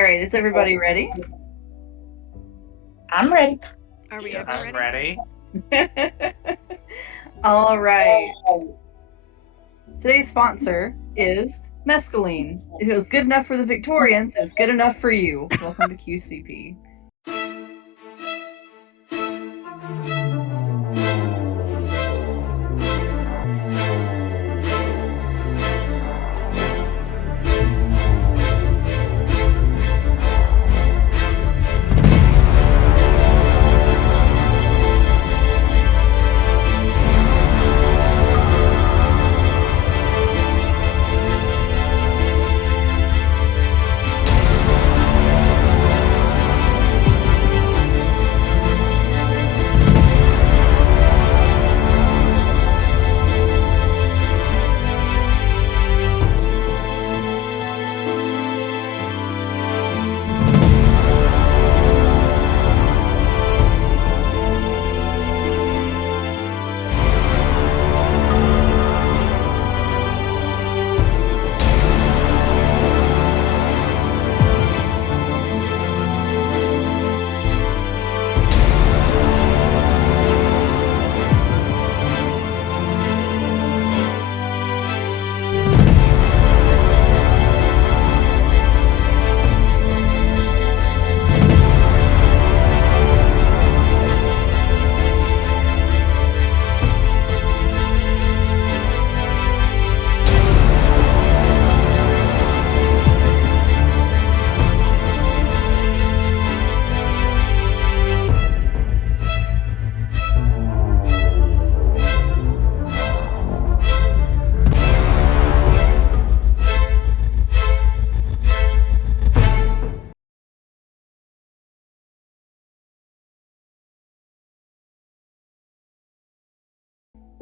All right, is everybody ready? I'm ready. Are we Yes. ever I'm ready? All right. Today's sponsor is mescaline. If it was good enough for the Victorians, it was good enough for you. Welcome to QCP.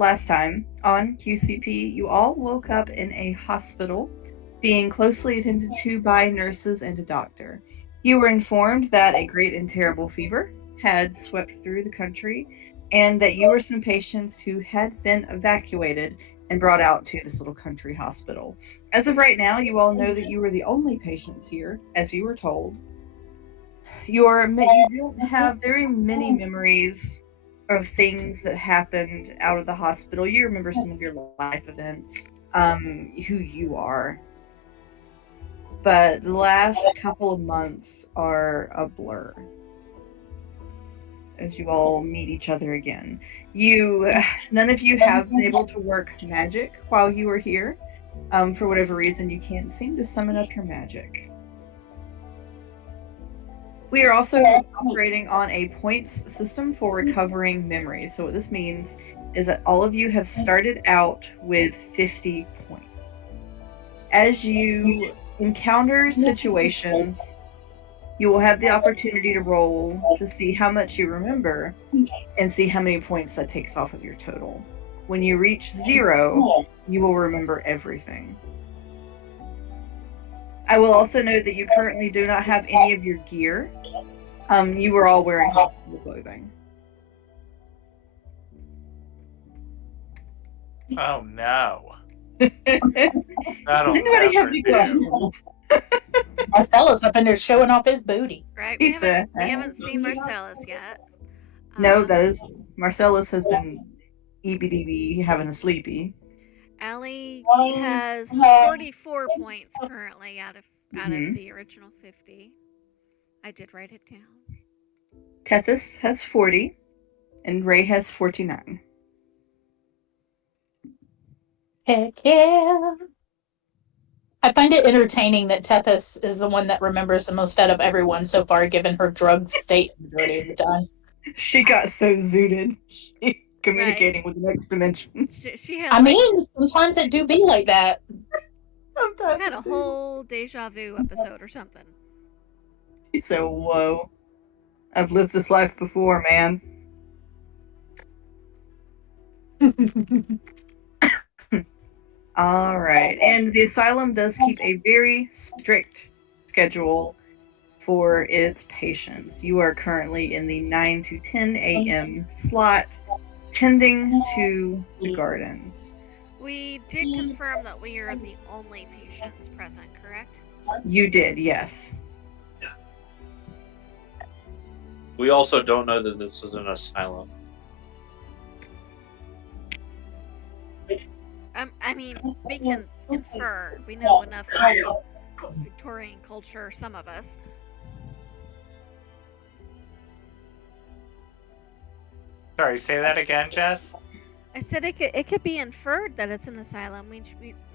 Last time on QCP, you all woke up in a hospital, being closely attended to by nurses and a doctor. You were informed that a great and terrible fever had swept through the country, and that you were some patients who had been evacuated and brought out to this little country hospital. As of right now, you all know that you were the only patients here, as you were told. You don't have very many memories of things that happened out of the hospital. You remember some of your life events, who you are. But the last couple of months are a blur as you all meet each other again. None of you have been able to work magic while you were here. For whatever reason, you can't seem to summon up your magic. We are also operating on a points system for recovering memories. So what this means is that all of you have started out with 50 points. As you encounter situations, you will have the opportunity to roll to see how much you remember and see how many points that takes off of your total. When you reach 0, you will remember everything. I will also note that you currently do not have any of your gear. You were all wearing hospital clothing. Oh no. Does That'll anybody have never any do. questions? Marcella's up in there showing off his booty. Right? He We said, haven't seen Marcellus yet. No, that is Marcellus has been EBDB having a sleepy. Ellie has 44 points currently out of the original 50. I did write it down. Tethys has 40, and Ray has 49. Heck yeah. I find it entertaining that Tethys is the one that remembers the most out of everyone so far, given her drug state the majority of the time. She got so zooted. She communicating with the next dimension. She had. I mean, sometimes it do be like that. Sometimes had a whole deja vu episode or something. She said, "Whoa, I've lived this life before, man." All right, and the asylum does keep a very strict schedule for its patients. You are currently in the 9 to 10 a.m. slot, tending to the gardens. We did confirm that we are the only patients present, correct? You did, yes. We also don't know that this is an asylum. I mean, we can infer. We know enough of Victorian culture, some of us. Sorry, say that again, Jess? I said it could be inferred that it's an asylum.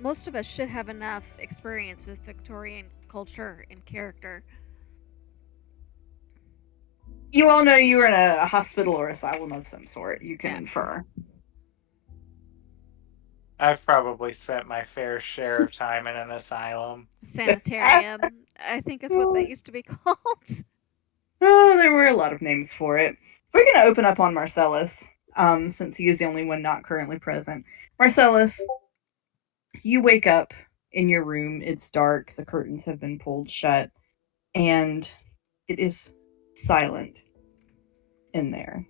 Most of us should have enough experience with Victorian culture and character. You all know you were in a hospital or asylum of some sort. You can Yeah. infer. I've probably spent my fair share of time in an asylum. Sanitarium, I think is what that used to be called. Oh, there were a lot of names for it. We're going to open up on Marcellus, since he is the only one not currently present. Marcellus, you wake up in your room. It's dark. The curtains have been pulled shut, and it is silent in there.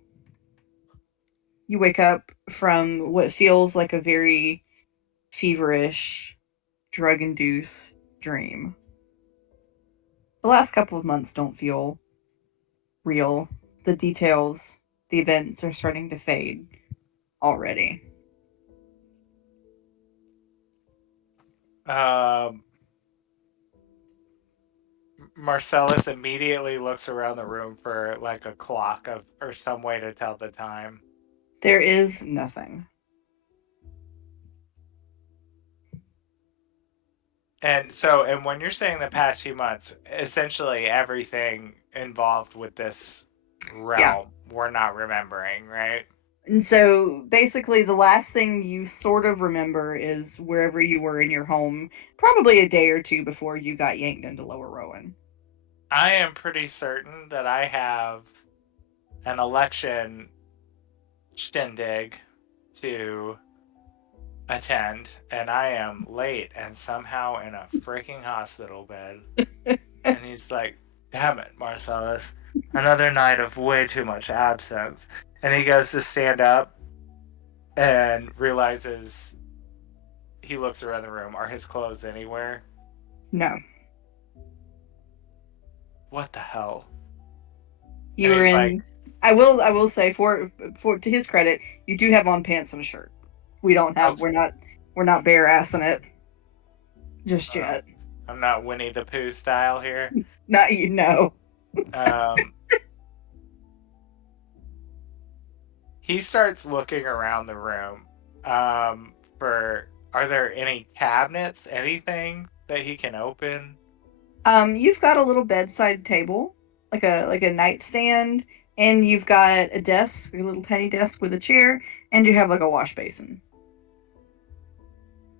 You wake up from what feels like a very feverish, drug-induced dream. The last couple of months don't feel real. The details, the events are starting to fade already. Marcellus immediately looks around the room for like a clock or some way to tell the time. There is nothing. And when you're saying the past few months, essentially everything involved with this realm we're not remembering, right? And so basically the last thing you sort of remember is wherever you were in your home, probably a day or two before you got yanked into Lower Rowan. I am pretty certain that I have an election shindig to attend, and I am late and somehow in a freaking hospital bed. And he's like, damn it, Marcellus, another night of way too much absinthe. And he goes to stand up and realizes, he looks around the room, are his clothes anywhere? No. What the hell? You were in like, I will say for to his credit, you do have on pants and a shirt. We don't have we're not bare assing it just yet. I'm not Winnie the Pooh style here. Not you know. He starts looking around the room for, are there any cabinets, anything that he can open? You've got a little bedside table, like a nightstand, and you've got a desk, a little tiny desk with a chair, and you have like a wash basin.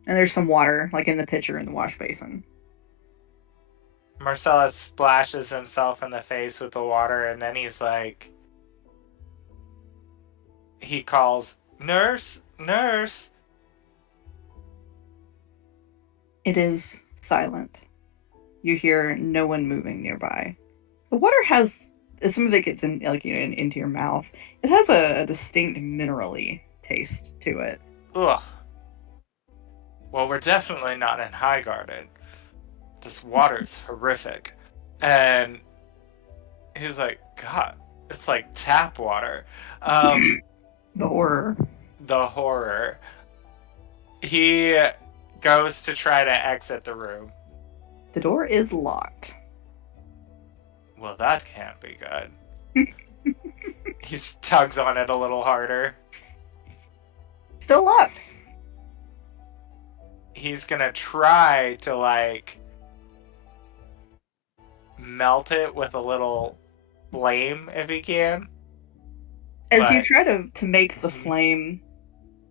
And there's some water like in the pitcher in the wash basin. Marcellus splashes himself in the face with the water, and then he's like, he calls, nurse, nurse. It is silent. You hear no one moving nearby. The water has, as some of it gets in, like, you know, into your mouth, it has a distinct minerally taste to it. Ugh. Well, we're definitely not in High Garden. This water's horrific. And he's like, God, it's like tap water. The horror. The horror. He goes to try to exit the room. The door is locked. Well, that can't be good. He tugs on it a little harder. Still locked. He's gonna try to, like, melt it with a little flame if he can. As you try to make the flame,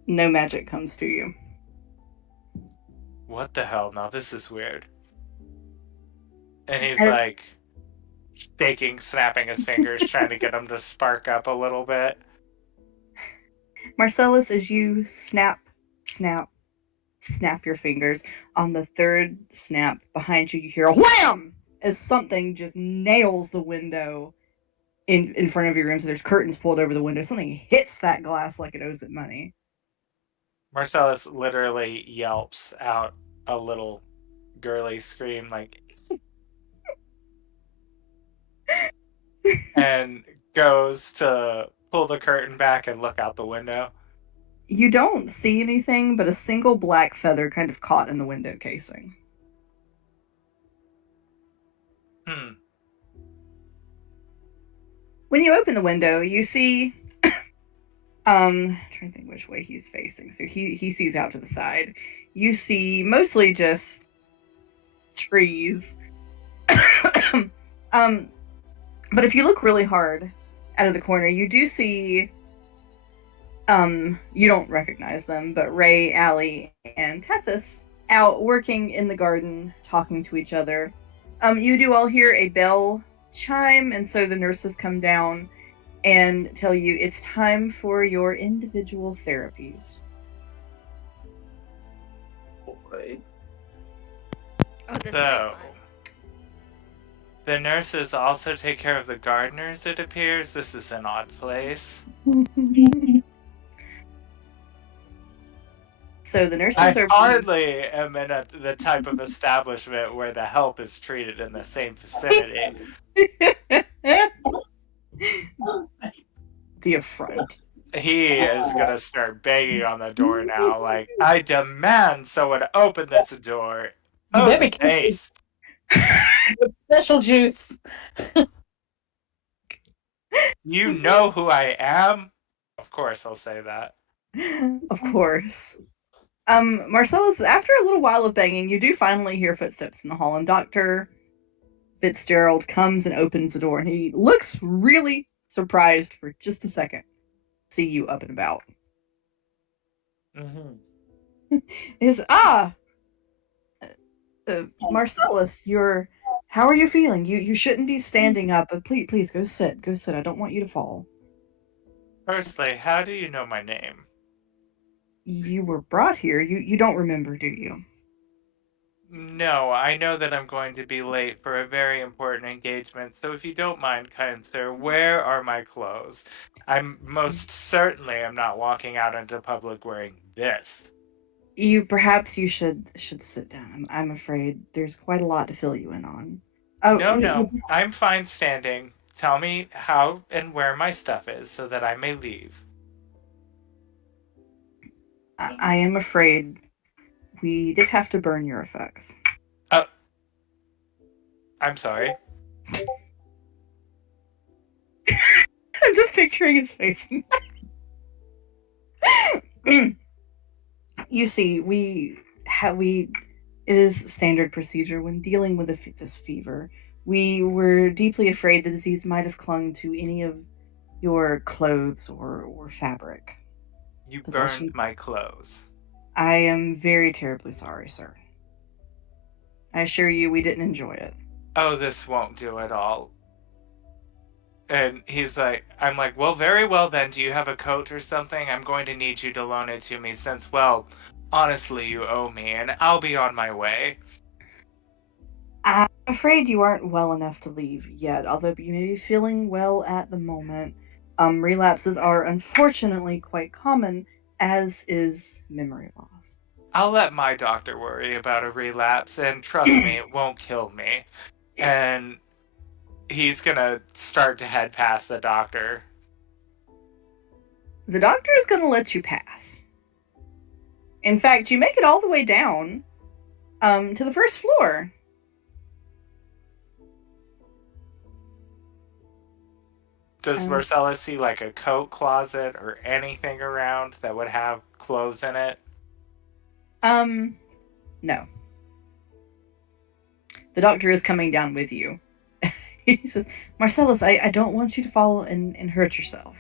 no magic comes to you. What the hell? Now this is weird. And he's like shaking, snapping his fingers, trying to get them to spark up a little bit. Marcellus, as you snap your fingers, on the third snap behind you, you hear a wham! As something just nails the window in front of your room. So there's curtains pulled over the window. Something hits that glass like it owes it money. Marcellus literally yelps out a little girly scream, like, and goes to pull the curtain back and look out the window. You don't see anything but a single black feather kind of caught in the window casing. When you open the window, you see trying to think which way he's facing. So he sees out to the side. You see mostly just trees. But if you look really hard out of the corner, you do see you don't recognize them, but Ray, Allie, and Tethys out working in the garden, talking to each other. You do all hear a bell chime, and so the nurses come down and tell you it's time for your individual therapies. Okay. Oh, this will be So, fun. the nurses also take care of the gardeners, it appears. This is an odd place. So the nurses I are hardly am in the type of establishment where the help is treated in the same vicinity. The affront. He is gonna start banging on the door now, like, I demand someone open this door. You Oh, better be space. Special juice. You know who I am? Of course, I'll say that. Of course. Marcellus, after a little while of banging, you do finally hear footsteps in the hall, and Dr. Fitzgerald comes and opens the door, and he looks really surprised for just a second to see you up and about. Marcellus, how are you feeling? You shouldn't be standing up, but please go sit. Go sit. I don't want you to fall. Firstly, how do you know my name? You were brought here. You don't remember, do you? No, I know that I'm going to be late for a very important engagement, so if you don't mind, kind sir, where are my clothes? I'm most certainly am not walking out into public wearing this. Perhaps you should sit down. I'm afraid there's quite a lot to fill you in on. No, I'm fine standing. Tell me how and where my stuff is so that I may leave. I am afraid we did have to burn your effects. Oh, I'm sorry. I'm just picturing his face. You see, it is standard procedure when dealing with this fever. We were deeply afraid the disease might have clung to any of your clothes or fabric. You Possession. burned my clothes. I am very terribly sorry, sir. I assure you we didn't enjoy it. Oh, this won't do at all. And I'm like, well, very well then. Do you have a coat or something? I'm going to need you to loan it to me since, well, honestly, you owe me, and I'll be on my way. I'm afraid you aren't well enough to leave yet, although you may be feeling well at the moment. Relapses are unfortunately quite common, as is memory loss. I'll let my doctor worry about a relapse, and trust me, it won't kill me. And he's gonna start to head past the doctor. The doctor is gonna let you pass. In fact, you make it all the way down to the first floor. Does Marcellus see like a coat closet or anything around that would have clothes in it? No. The doctor is coming down with you. He says, Marcellus, I don't want you to fall and hurt yourself.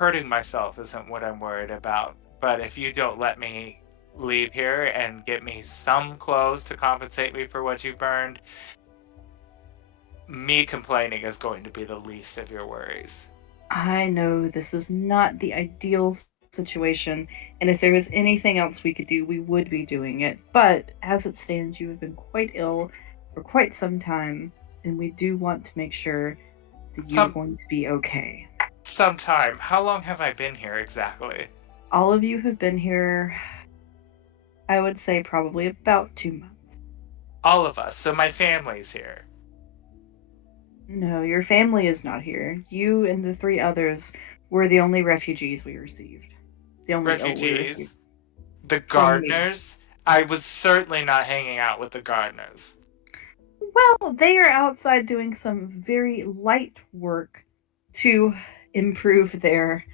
Hurting myself isn't what I'm worried about, but if you don't let me leave here and get me some clothes to compensate me for what you've burned, me complaining is going to be the least of your worries. I know this is not the ideal situation, and if there was anything else we could do, we would be doing it. But as it stands, you have been quite ill for quite some time, and we do want to make sure that you're going to be okay. Sometime. How long have I been here exactly? All of you have been here, I would say, probably about 2 months. All of us. So my family's here. No, your family is not here. You and the 3 others were the only refugees we received. The only we received. Refugees, the From me. gardeners. I was certainly not hanging out with the gardeners. Well, they are outside doing some very light work to improve their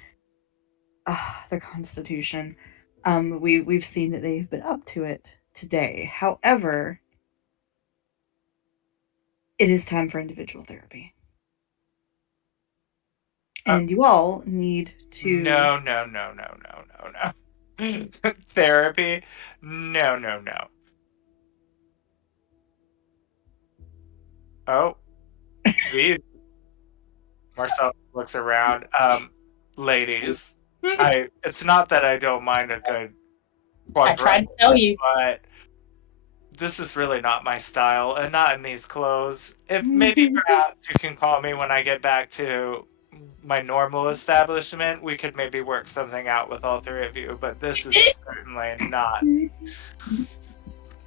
constitution. We've seen that they've been up to it today. However, it is time for individual therapy. And you all need to No. Therapy? No. Oh, these. Marcel looks around. Ladies, it's not that I don't mind a good I tried to tell you. but this is really not my style, and not in these clothes. If maybe perhaps you can call me when I get back to my normal establishment, we could maybe work something out with all 3 of you, but this is certainly not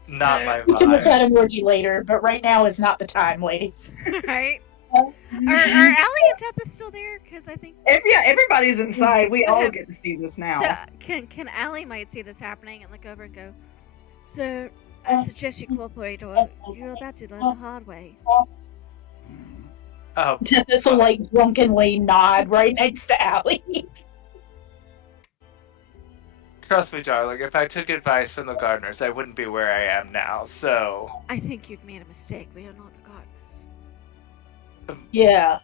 my We can look vibe. at an orgy later, but right now is not the time, ladies. Right? Are Allie and Tethys still there? Because I think everybody's inside. We all get to see this now. so. Can Allie might see this happening and look over and go, "So I suggest you cooperate, or you're about to learn the hard way." Oh, This will like drunkenly nod right next to Allie. trust me, darling, if I took advice from the gardeners, I wouldn't be where I am now, so... I think you've made a mistake. We are not the gardeners. Yeah.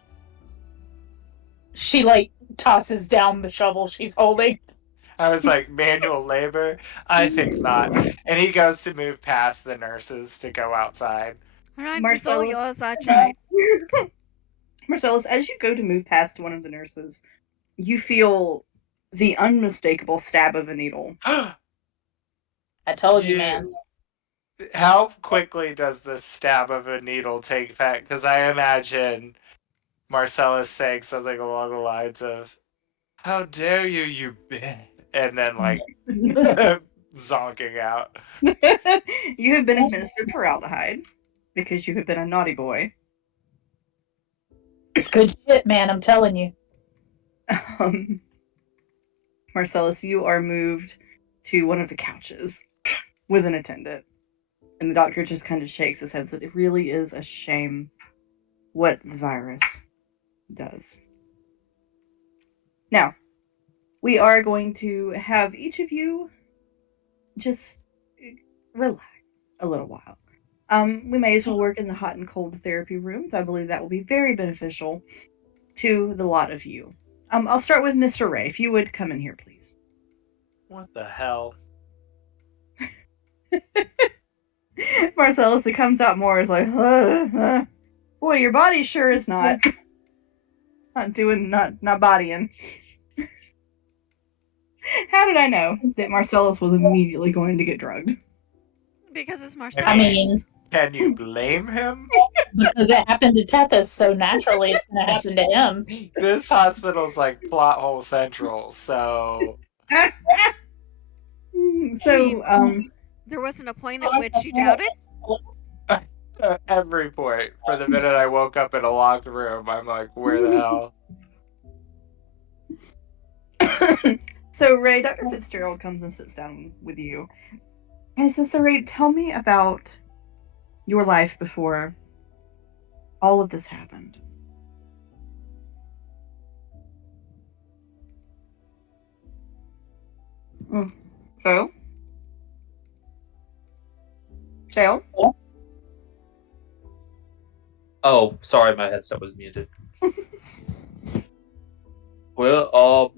She like tosses down the shovel she's holding. I was like, manual labor? I think not. And he goes to move past the nurses to go outside. Alright, it's all Marcellus- yours. I tried. Marcellus, as you go to move past one of the nurses, you feel the unmistakable stab of a needle. I told you, man. How quickly does the stab of a needle take effect? Because I imagine Marcellus saying something along the lines of, "How dare you, you bitch," and then like zonking out. You have been administered formaldehyde because you have been a naughty boy. It's good shit, man, I'm telling you. Marcellus, you are moved to one of the couches with an attendant. And the doctor just kind of shakes his head, said it really is a shame what the virus does. Now, we are going to have each of you just relax a little while. We may as well work in the hot and cold therapy rooms. I believe that will be very beneficial to the lot of you. I'll start with Mr. Ray. If you would come in here, please. What the hell? Marcellus, it comes out more as like, boy, your body sure is not bodying. How did I know that Marcellus was immediately going to get drugged? Because it's Marcellus. I mean, Can you blame him? because it happened to Tethys, so naturally it's gonna happen to him. This hospital's like plot hole central, so... So, there wasn't a point at which you doubted? At every point, for the minute I woke up in a locked room, I'm like, where the hell? So Ray, Dr. Fitzgerald comes and sits down with you. And he says, so Ray, tell me about your life before all of this happened. So? Shale? Oh, sorry, my headset was muted. Well,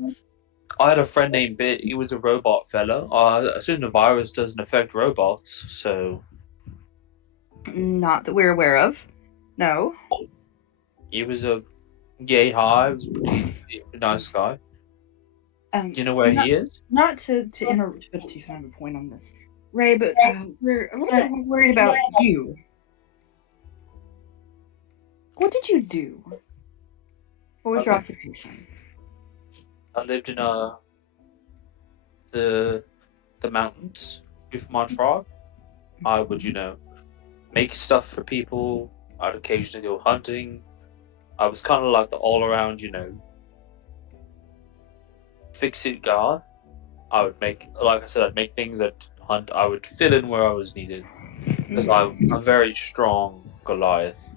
I had a friend named Bit. He was a robot fella. I assume the virus doesn't affect robots, so... Not that we're aware of. No. He was a yay high. He was a pretty nice guy. Do you know where he is? Not to interrupt, but to find a point on this, Ray, but we're a little bit more worried about you. What did you do? What was your occupation? I lived in the mountains with my tribe. I would, make stuff for people. I'd occasionally go hunting. I was kind of like the all-around, fix-it guy. I would make, like I said, I'd make things at hunt. I would fill in where I was needed because I'm a very strong Goliath,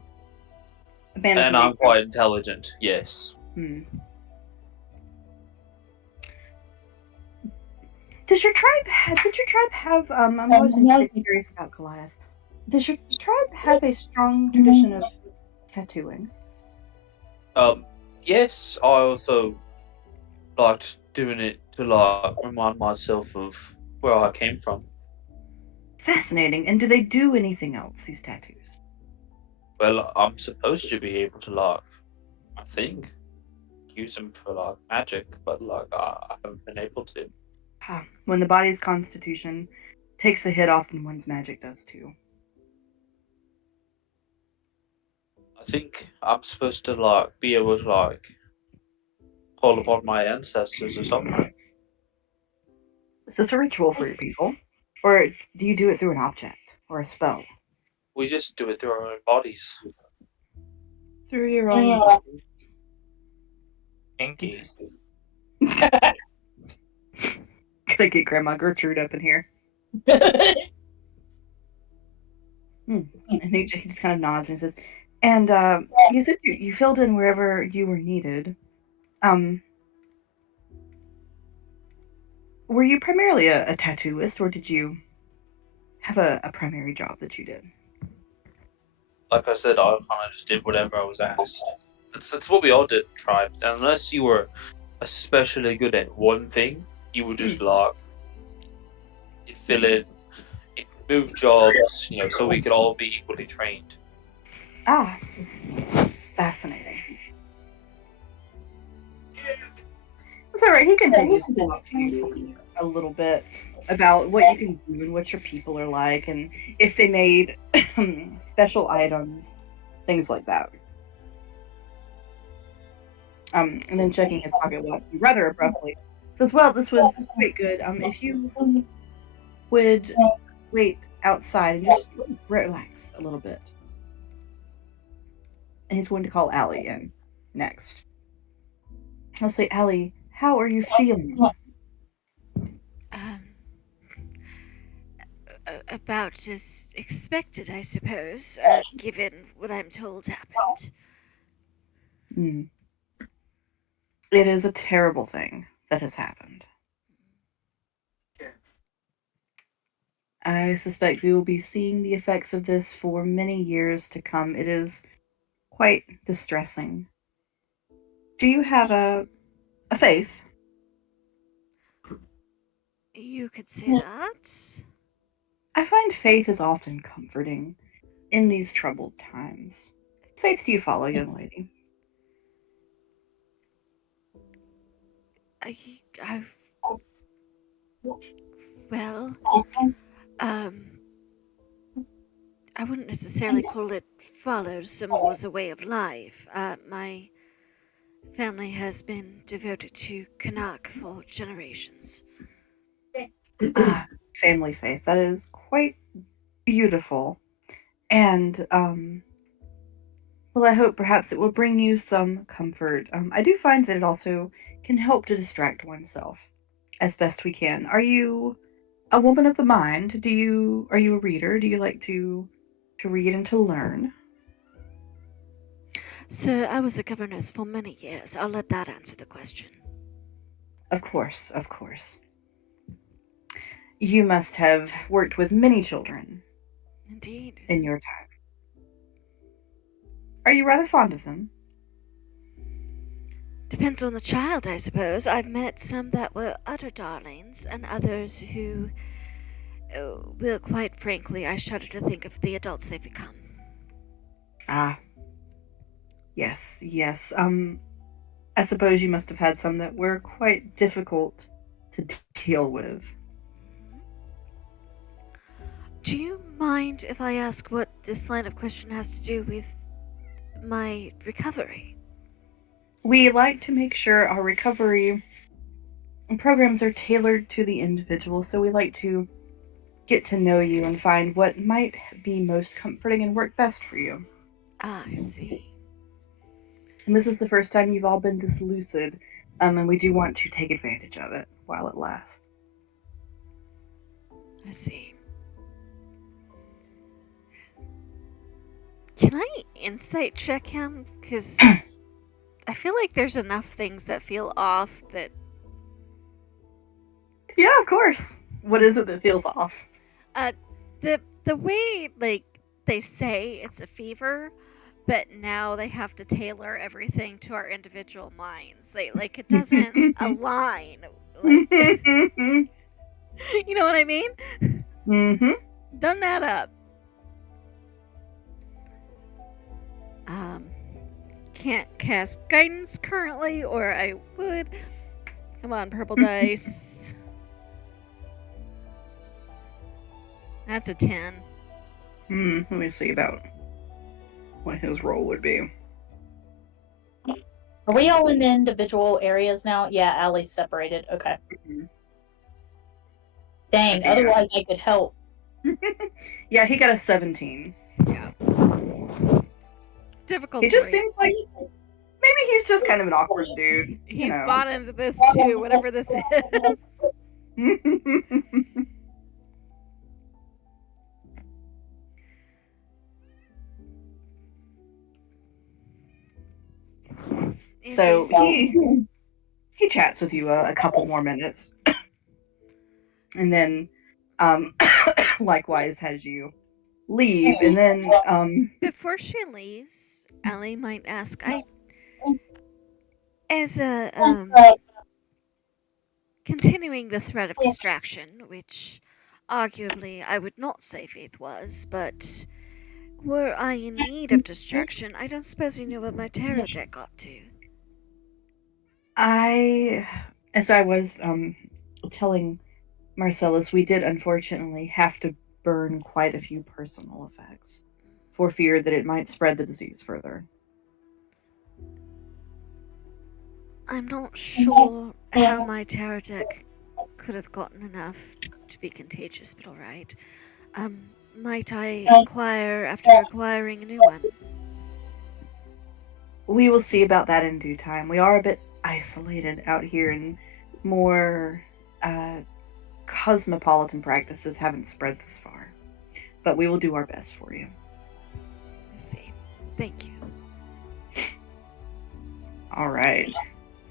A man of and many I'm quite intelligent. Yes. Does your tribe have I'm always curious about Goliath. Does your tribe have a strong tradition of tattooing? Yes. I also liked doing it to like remind myself of where I came from. Fascinating. And do they do anything else, these tattoos? Well, I'm supposed to be able to like, I think, use them for like magic, but like I haven't been able to. When the body's constitution takes a hit, often one's magic does too. I think I'm supposed to like be able to like call upon my ancestors or something. Is this a ritual for your people? Or do you do it through an object or a spell? We just do it through our own bodies. Through your own bodies. Inky. Interesting. Gotta get Grandma Gertrude up in here. And he just kind of nods and says, and you said you filled in wherever you were needed. Were you primarily a tattooist, or did you have a primary job that you did? Like I said, I kind of just did whatever I was asked. That's what we all did in tribes. And unless you were especially good at one thing, you would just like you'd fill in, you'd move jobs, so we could all be equally trained. Ah, fascinating. That's all right. He continues to talk to you for a little bit about what you can do and what your people are like, and if they made special items, things like that. And then checking his pocket watch rather abruptly, says, "Well, this was quite good. If you would wait outside and just relax a little bit." And he's going to call Allie in next. I'll say, "Allie, how are you feeling?" About as expected, I suppose, given what I'm told happened. It is a terrible thing that has happened. I suspect we will be seeing the effects of this for many years to come. It is quite distressing. Do you have a faith? You could say that. I find faith is often comforting in these troubled times. What faith do you follow, young lady? Well, I wouldn't necessarily call it follow so more as a way of life. My family has been devoted to Kanak for generations. Family faith. That is quite beautiful. And, well, I hope perhaps it will bring you some comfort. I do find that it also can help to distract oneself as best we can. Are you a woman of the mind? Are you a reader? Do you like to read and to learn? Sir, I was a governess for many years. I'll let that answer the question. Of course, of course. You must have worked with many children. Indeed. In your time. Are you rather fond of them? Depends on the child, I suppose. I've met some that were utter darlings, and others who, well, quite frankly, I shudder to think of the adults they've become. Yes, yes. I suppose you must have had some that were quite difficult to deal with. Do you mind if I ask what this line of question has to do with my recovery? We like to make sure our recovery programs are tailored to the individual, so we like to get to know you and find what might be most comforting and work best for you. I see. And this is the first time you've all been this lucid, and we do want to take advantage of it while it lasts. I see. Can I insight check him? Because I feel like there's enough things that feel off that... Yeah, of course. What is it that feels off? The way, like, they say it's a fever, but now they have to tailor everything to our individual minds. Like it doesn't align. Like, you know what I mean? Mm-hmm. Doesn't add up. Can't cast guidance currently, or I would. Come on, purple dice. That's a 10. Let me see about what his role would be. Are we all in individual areas now? Yeah, Allie's separated. Okay. Mhm. Dang, Okay, otherwise I could help. Yeah, he got a 17. Yeah. Difficult. He just seems like maybe he's just kind of an awkward dude. He's bought into this too, whatever this is. So he chats with you a couple more minutes, and then likewise has you leave, and then before she leaves, Allie might ask, as a continuing the threat of distraction, which arguably I would not say Faith was, but were I in need of distraction, I don't suppose you knew what my tarot deck got to. as I was telling Marcellus, we did unfortunately have to burn quite a few personal effects for fear that it might spread the disease further. I'm not sure how my tarot deck could have gotten enough to be contagious, but alright. Might I inquire after acquiring a new one? We will see about that in due time. We are a bit isolated out here, and more cosmopolitan practices haven't spread this far. But we will do our best for you. I see. Thank you. All right.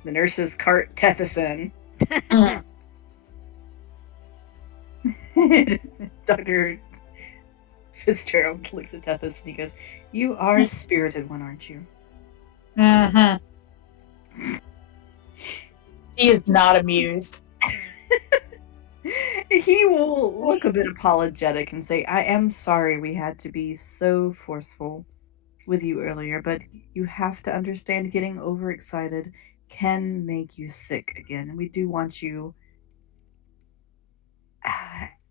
The nurses cart Tethys in. Dr. Fitzgerald looks at Tethys and he goes, "You are a spirited one, aren't you?" Mm-hmm. He is not amused. He will look a bit apologetic and say, "I am sorry we had to be so forceful with you earlier, but you have to understand getting overexcited can make you sick again. And we do want you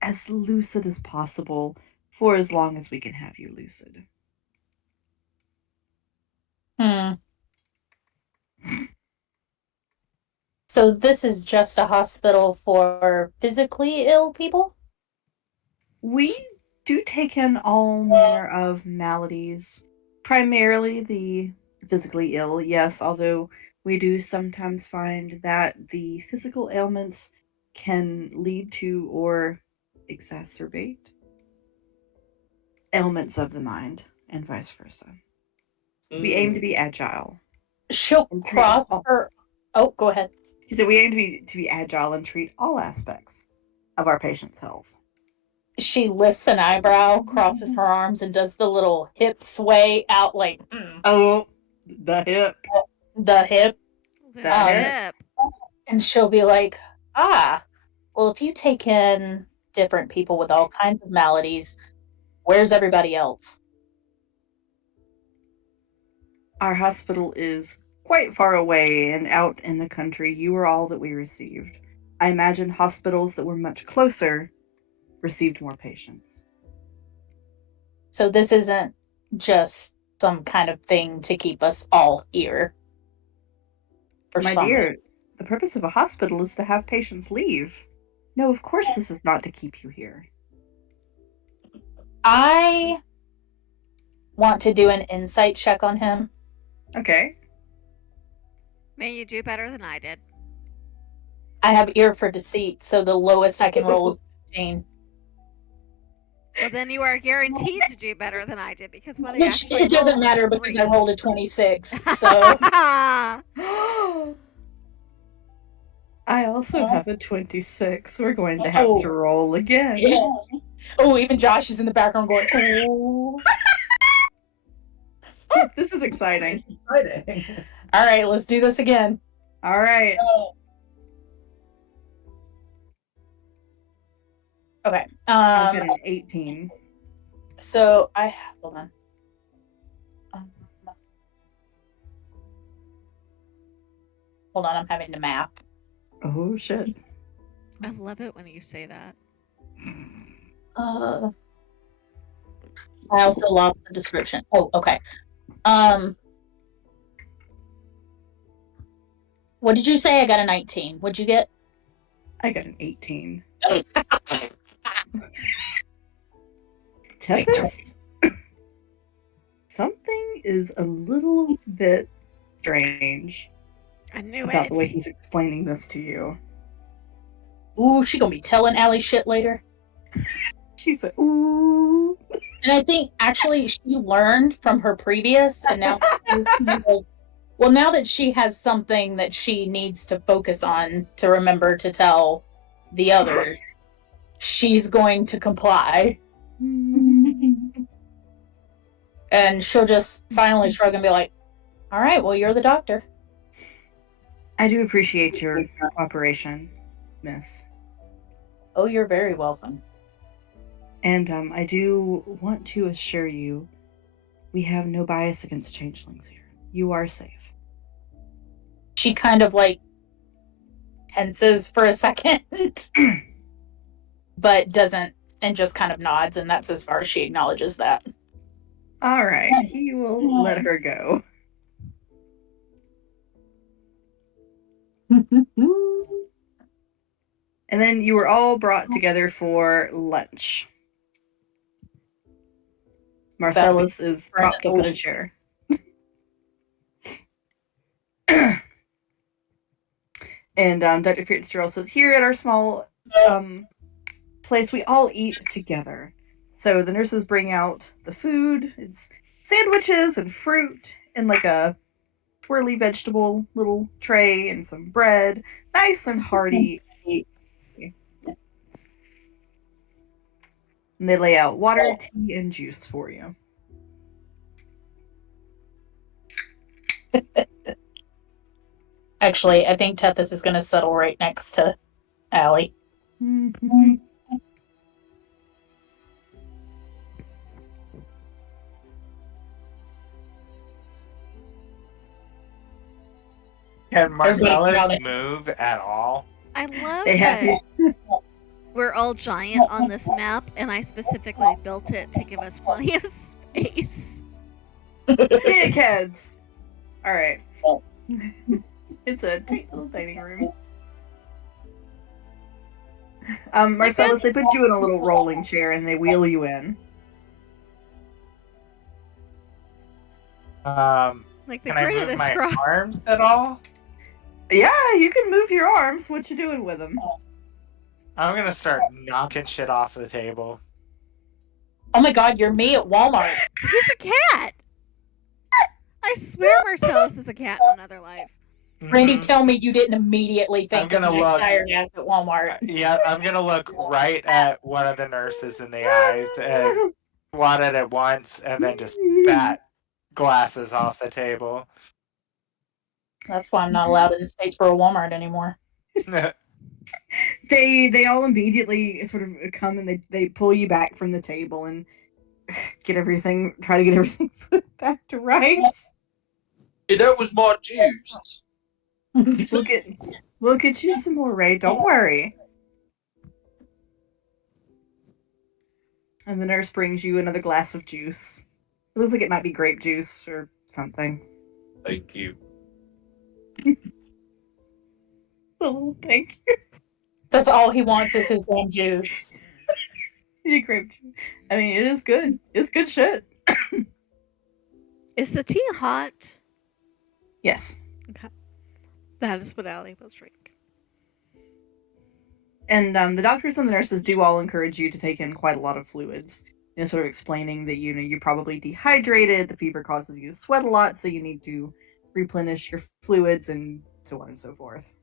as lucid as possible for as long as we can have you lucid." So this is just a hospital for physically ill people? We do take in all manner of maladies, primarily the physically ill, yes, although we do sometimes find that the physical ailments can lead to or exacerbate ailments of the mind, and vice versa. We aim to be agile. She'll and treat cross all- her. Oh, go ahead. He said we aim to be agile and treat all aspects of our patient's health. She lifts an eyebrow, crosses her arms, and does the little hip sway out like, Oh, the hip. the hip. The hip. And she'll be like, well, if you take in different people with all kinds of maladies, where's everybody else? Our hospital is quite far away and out in the country. You were all that we received. I imagine hospitals that were much closer received more patients. So this isn't just some kind of thing to keep us all here. My dear, the purpose of a hospital is to have patients leave. No, of course this is not to keep you here. I want to do an insight check on him. Okay. Man, you do better than I did. I have ear for deceit, so the lowest I can roll is 15. Well, then you are guaranteed to do better than I did because what I Which actually it doesn't rolled matter was because 3. I rolled a 26. So I also have a 26. We're going to have to roll again. yeah. Oh, even Josh is in the background going, "Oh." This is exciting. All right, let's do this again. All right. Okay. I'll get an 18. So hold on. Hold on, I'm having to map. Oh, shit. I love it when you say that. I also lost the description. Oh, okay. What did you say? I got a 19. What'd you get? I got an 18. Tempest? Something is a little bit strange I knew about it. the way he's explaining this to you. Ooh, she gonna be telling Allie shit later. She said, ooh. And I think actually she learned from her previous, and now, well, now that she has something that she needs to focus on to remember to tell the other, she's going to comply. And she'll just finally shrug and be like, all right, well, you're the doctor. I do appreciate your cooperation, miss. Oh, you're very welcome. And I do want to assure you, we have no bias against changelings here. You are safe. She kind of like tenses for a second, but doesn't, and just kind of nods, and that's as far as she acknowledges that. All right, he will let her go. And then you were all brought together for lunch. Marcellus is propped up in a chair. And Dr. Fitzgerald says, here at our small place, we all eat together. So the nurses bring out the food. It's sandwiches and fruit and like a twirly vegetable little tray and some bread. Nice and hearty. And they lay out water, tea, and juice for you. Actually, I think Tethys is going to settle right next to Allie. Mm-hmm. Can Marcellus move at all? I love They have that we're all giant on this map, and I specifically built it to give us plenty of space. big heads. All right. It's a tight little dining room. Marcellus, they put you in a little rolling chair and they wheel you in. Like the Can I grid of move this my cross. arms at all? Yeah, you can move your arms. What you doing with them? I'm gonna start knocking shit off the table. Oh my god, you're me at Walmart. He's a cat! I swear Marcellus is a cat in another life. Randy, tell me you didn't immediately think of gonna the look- tired ass at Walmart. Yeah, I'm gonna look right at one of the nurses in the eyes and swat it at once, and then just bat glasses off the table. That's why I'm not allowed in the States for a Walmart anymore. They all immediately sort of come and they pull you back from the table and try to get everything put back to rights. Hey, that was my juice. We'll get you some more, Ray. Don't worry. And the nurse brings you another glass of juice. It looks like it might be grape juice or something. Thank you. Oh, thank you. That's all he wants is his damn juice. Yeah, grape juice. I mean, it is good. It's good shit. Is the tea hot? Yes. Okay. That is what Allie will drink. And the doctors and the nurses do all encourage you to take in quite a lot of fluids. Sort of explaining that you're probably dehydrated, the fever causes you to sweat a lot, so you need to replenish your fluids and so on and so forth.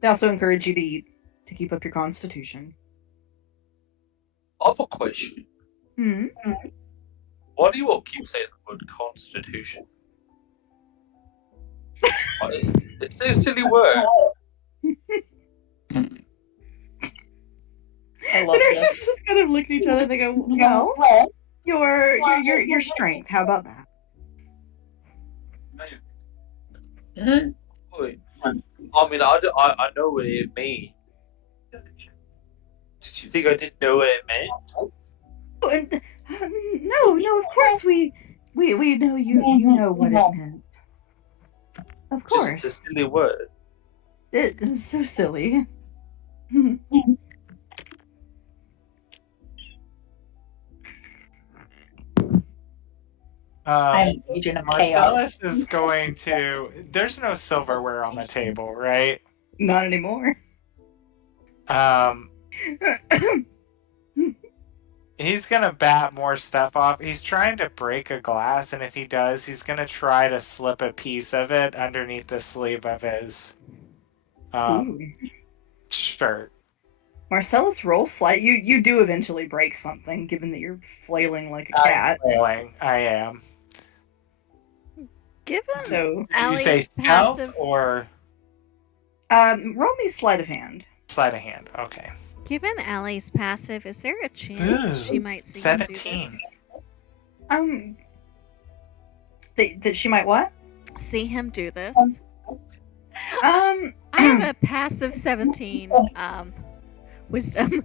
They also encourage you to eat to keep up your constitution. I have a question. Hmm. Why do you all keep saying the word constitution? It's a silly word. I The love nurses this. just kind of look at each other. They go, "Well, your strength. How about that?" Mhm. Wait. I mean, I know what it means. Did you think I didn't know what it meant? Oh, and, no. Of course we know you know what it meant. Of Just a course, silly word. it is so silly. I'm an agent of chaos. Marcellus is going to. There's no silverware on the table, right? Not anymore. He's gonna bat more stuff off. He's trying to break a glass, and if he does, he's gonna try to slip a piece of it underneath the sleeve of his Ooh. shirt. Marcellus, roll slight. You do eventually break something, given that you're flailing like a cat. I am. Given So, Did you say Allie's stealth passive, or roll me sleight of hand. sleight of hand? Okay. given Allie's passive, is there a chance she might see him do 17. this? That she might what? See him do this? I I have a passive 17 wisdom.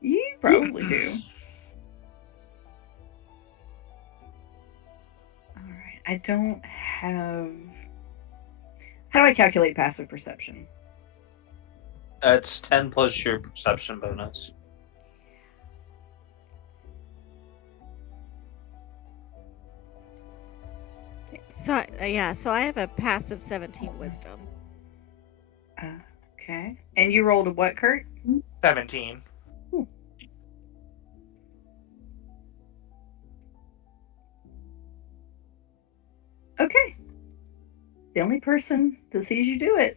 You probably do. Alright, I don't have... How do I calculate passive perception? It's 10 plus your perception bonus. So so I have a passive 17 wisdom. Okay. And you rolled a what, Kurt? 17. Okay. The only person that sees you do it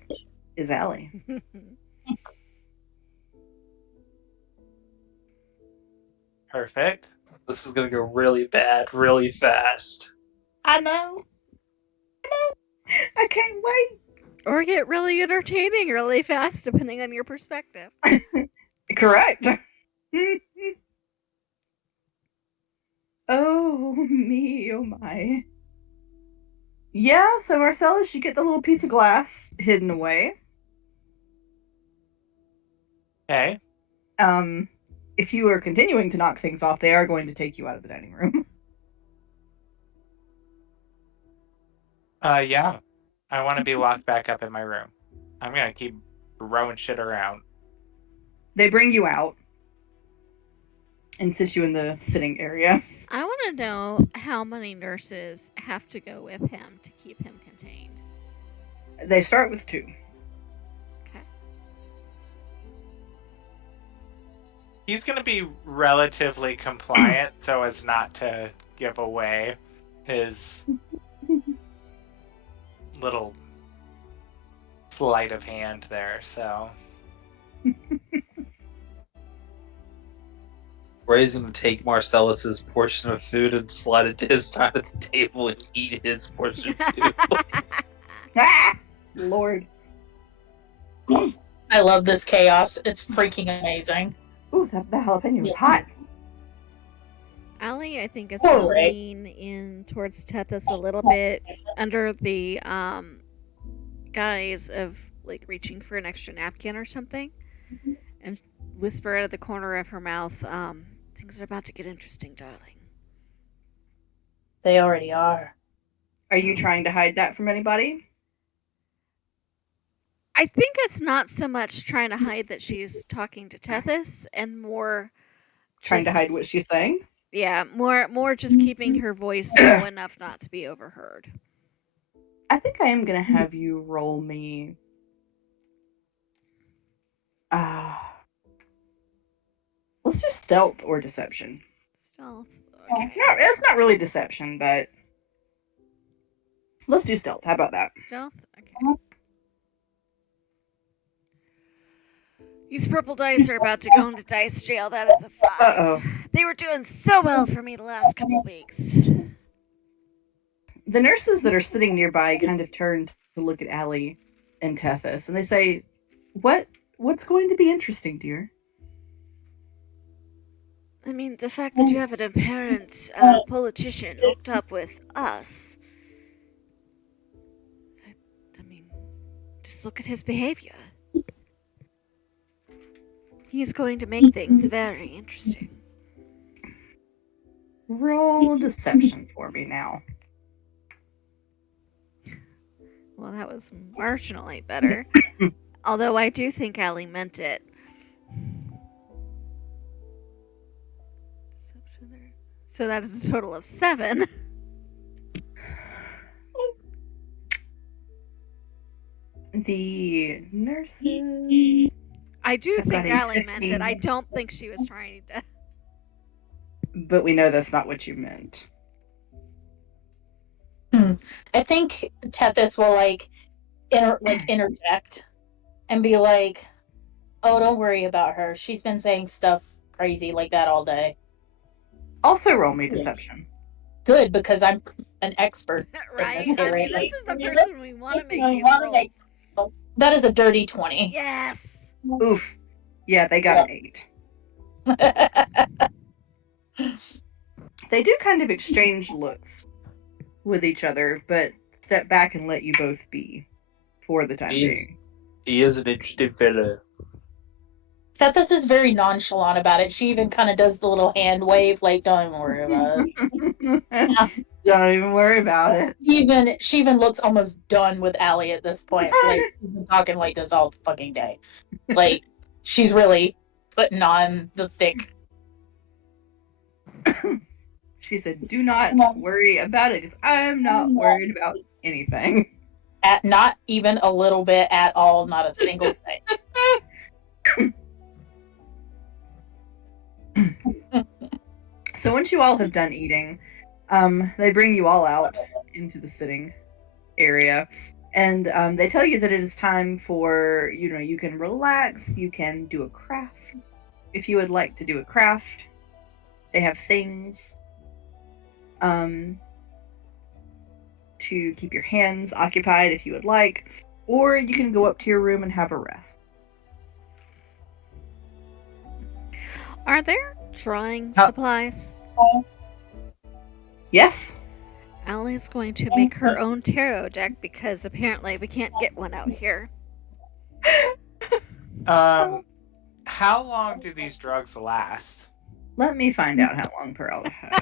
is Allie. Perfect. This is gonna go really bad, really fast. I know. I can't wait. Or get really entertaining really fast, depending on your perspective. Correct. Oh me, oh my. Yeah, so Marcellus, you get the little piece of glass hidden away. Okay. If you are continuing to knock things off, they are going to take you out of the dining room. Yeah. I want to be locked back up in my room. I'm gonna keep throwing shit around. They bring you out and sit you in the sitting area. I want to know how many nurses have to go with him to keep him contained. They start with 2. Okay. He's gonna be relatively compliant so as not to give away his little sleight of hand there, so Ray's gonna take Marcellus's portion of food and slide it to his side of the table and eat his portion too. Ah! Lord. I love this chaos. It's freaking amazing. Ooh, that jalapeno is hot. Allie, I think, is Poor going to Ray. lean in towards Tethys a little bit under the guise of like reaching for an extra napkin or something, and whisper out of the corner of her mouth, "Things are about to get interesting, darling." They already are. Are you trying to hide that from anybody? I think it's not so much trying to hide that she's talking to Tethys, and more Trying to hide just- what she's saying? Yeah, more just keeping her voice low enough not to be overheard. I think I am gonna have you roll me. Let's do stealth or deception. Stealth. No, Okay. it's not really deception, but let's do stealth. How about that? Stealth. Okay. These purple dice are about to go into dice jail. That is a 5. Uh-oh. They were doing so well for me the last couple weeks. The nurses that are sitting nearby kind of turn to look at Allie and Tethys, and they say, What's going to be interesting, dear? I mean, the fact that you have an apparent politician hooked up with us. I mean, just look at his behavior. He's going to make things very interesting. Roll deception for me now. Well, that was marginally better. Although I do think Allie meant it. So that is a total of 7. The nurses. I do I've think got a Allie meant 15. it. I don't think she was trying to. But we know that's not what you meant. I think Tethys will interject and be like, "Oh, don't worry about her. She's been saying stuff crazy like that all day." Also roll me deception. Good, because I'm an expert. Right? this I area. mean, this is the person we want to make these rolls. That is a dirty 20. Yes! Oof. Yeah, they got an 8. They do kind of exchange looks with each other, but step back and let you both be for the time being. He is an interesting fellow. Tethys is very nonchalant about it. She even kind of does the little hand wave, like, don't worry about it. Don't even worry about it. She even looks almost done with Allie at this point. Like, she's been talking like this all fucking day. Like, she's really putting on the thick. She said, do not worry about it, because I'm not worried about anything. Not even a little bit at all, not a single thing. So once you all have done eating, they bring you all out into the sitting area, and they tell you that it is time for, you can relax, you can do a craft if you would like to do a craft. They have things to keep your hands occupied if you would like, or you can go up to your room and have a rest. Are there drawing supplies? Yes. Allie's going to make her own tarot deck because apparently we can't get one out here. How long do these drugs last? Let me find out how long Pearl had.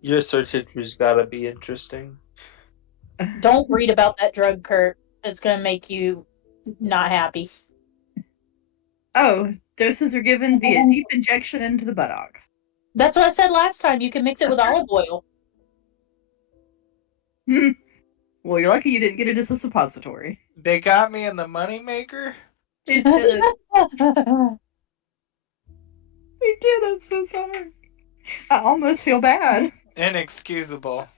Your search history's gotta be interesting. Don't read about that drug, Kurt. It's going to make you not happy. Oh, doses are given via deep injection into the buttocks. That's what I said last time. You can mix it with olive oil. Well, you're lucky you didn't get it as a suppository. They got me in the moneymaker? They did. They did. I'm so sorry. I almost feel bad. Inexcusable.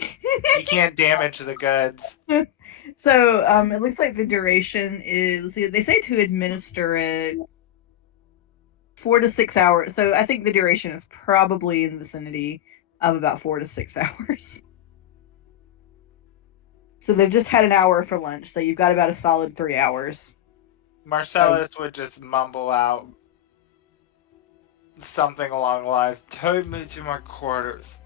You can't damage the goods. So, it looks like the duration is, they say to administer it 4 to 6 hours. So I think the duration is probably in the vicinity of about 4 to 6 hours. So they've just had an hour for lunch, so you've got about a solid 3 hours. Marcellus would just mumble out something along the lines, "Take me to my quarters."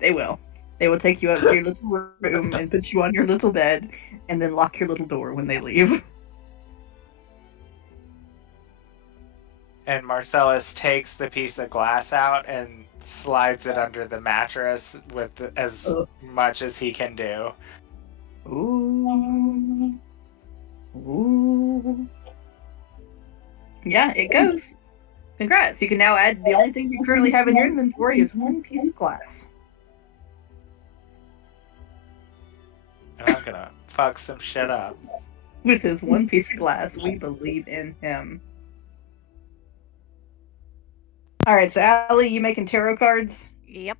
They will. They will take you up to your little room and put you on your little bed, and then lock your little door when they leave. And Marcellus takes the piece of glass out and slides it under the mattress with as much as he can do. Ooh. Ooh. Yeah, it goes. Congrats! You can now add the only thing you currently have in your inventory is one piece of glass. And I'm gonna fuck some shit up. With his one piece of glass, we believe in him. Alright, so Allie, you making tarot cards? Yep.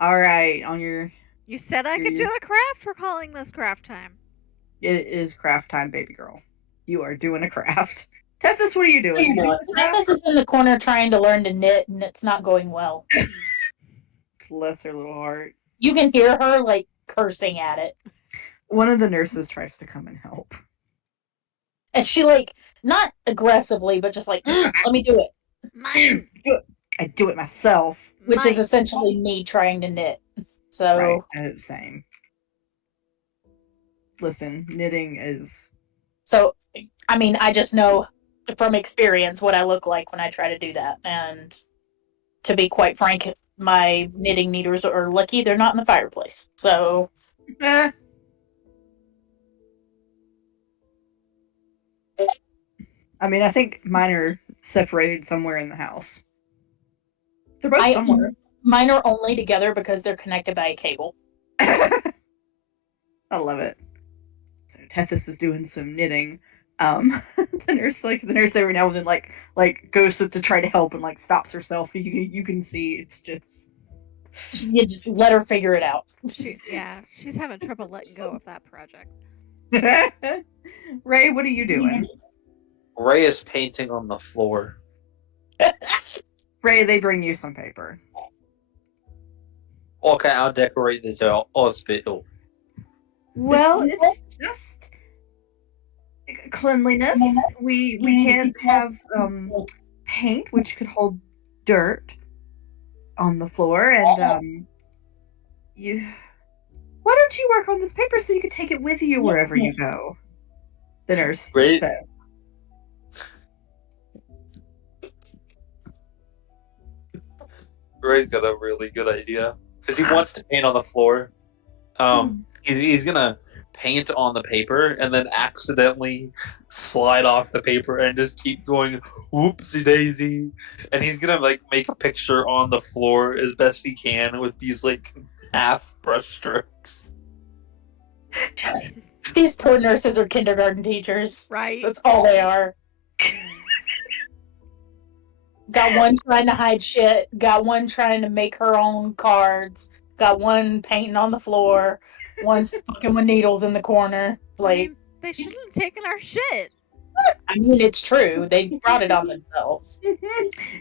Alright, on your... You said I could do a craft. We're calling this craft time. It is craft time, baby girl. You are doing a craft. Tethys, what are you doing? Tethys is in the corner trying to learn to knit, and it's not going well. Bless her little heart. You can hear her, like, cursing at it. One of the nurses tries to come and help. And she, like, not aggressively, but just like, let me do it. Mine. I do it myself. Which is essentially me trying to knit. So... Right, same. Listen, knitting is... So, I mean, I just know from experience what I look like when I try to do that. And to be quite frank, my knitting needles are lucky they're not in the fireplace. So... I mean, I think mine are separated somewhere in the house. They're both somewhere. Mine are only together because they're connected by a cable. I love it. So Tethys is doing some knitting. The nurse every now and then like goes to try to help and like stops herself. You can see it's just... You just let her figure it out. She's having trouble letting go of that project. Ray, what are you doing? Ray is painting on the floor. Ray, they bring you some paper. Okay, I'll decorate this hospital. Well, it's just cleanliness. We can't have paint, which could hold dirt on the floor, and you... Why don't you work on this paper so you can take it with you wherever you go? The nurse says. Ray's got a really good idea because he wants to paint on the floor. He's gonna paint on the paper and then accidentally slide off the paper and just keep going whoopsie daisy. And he's gonna like make a picture on the floor as best he can with these like half brush strokes. These poor nurses are kindergarten teachers. Right. That's all they are. Got one trying to hide shit. Got one trying to make her own cards. Got one painting on the floor. One's fucking with needles in the corner. Like, I mean, they shouldn't have taken our shit. I mean, it's true. They brought it on themselves.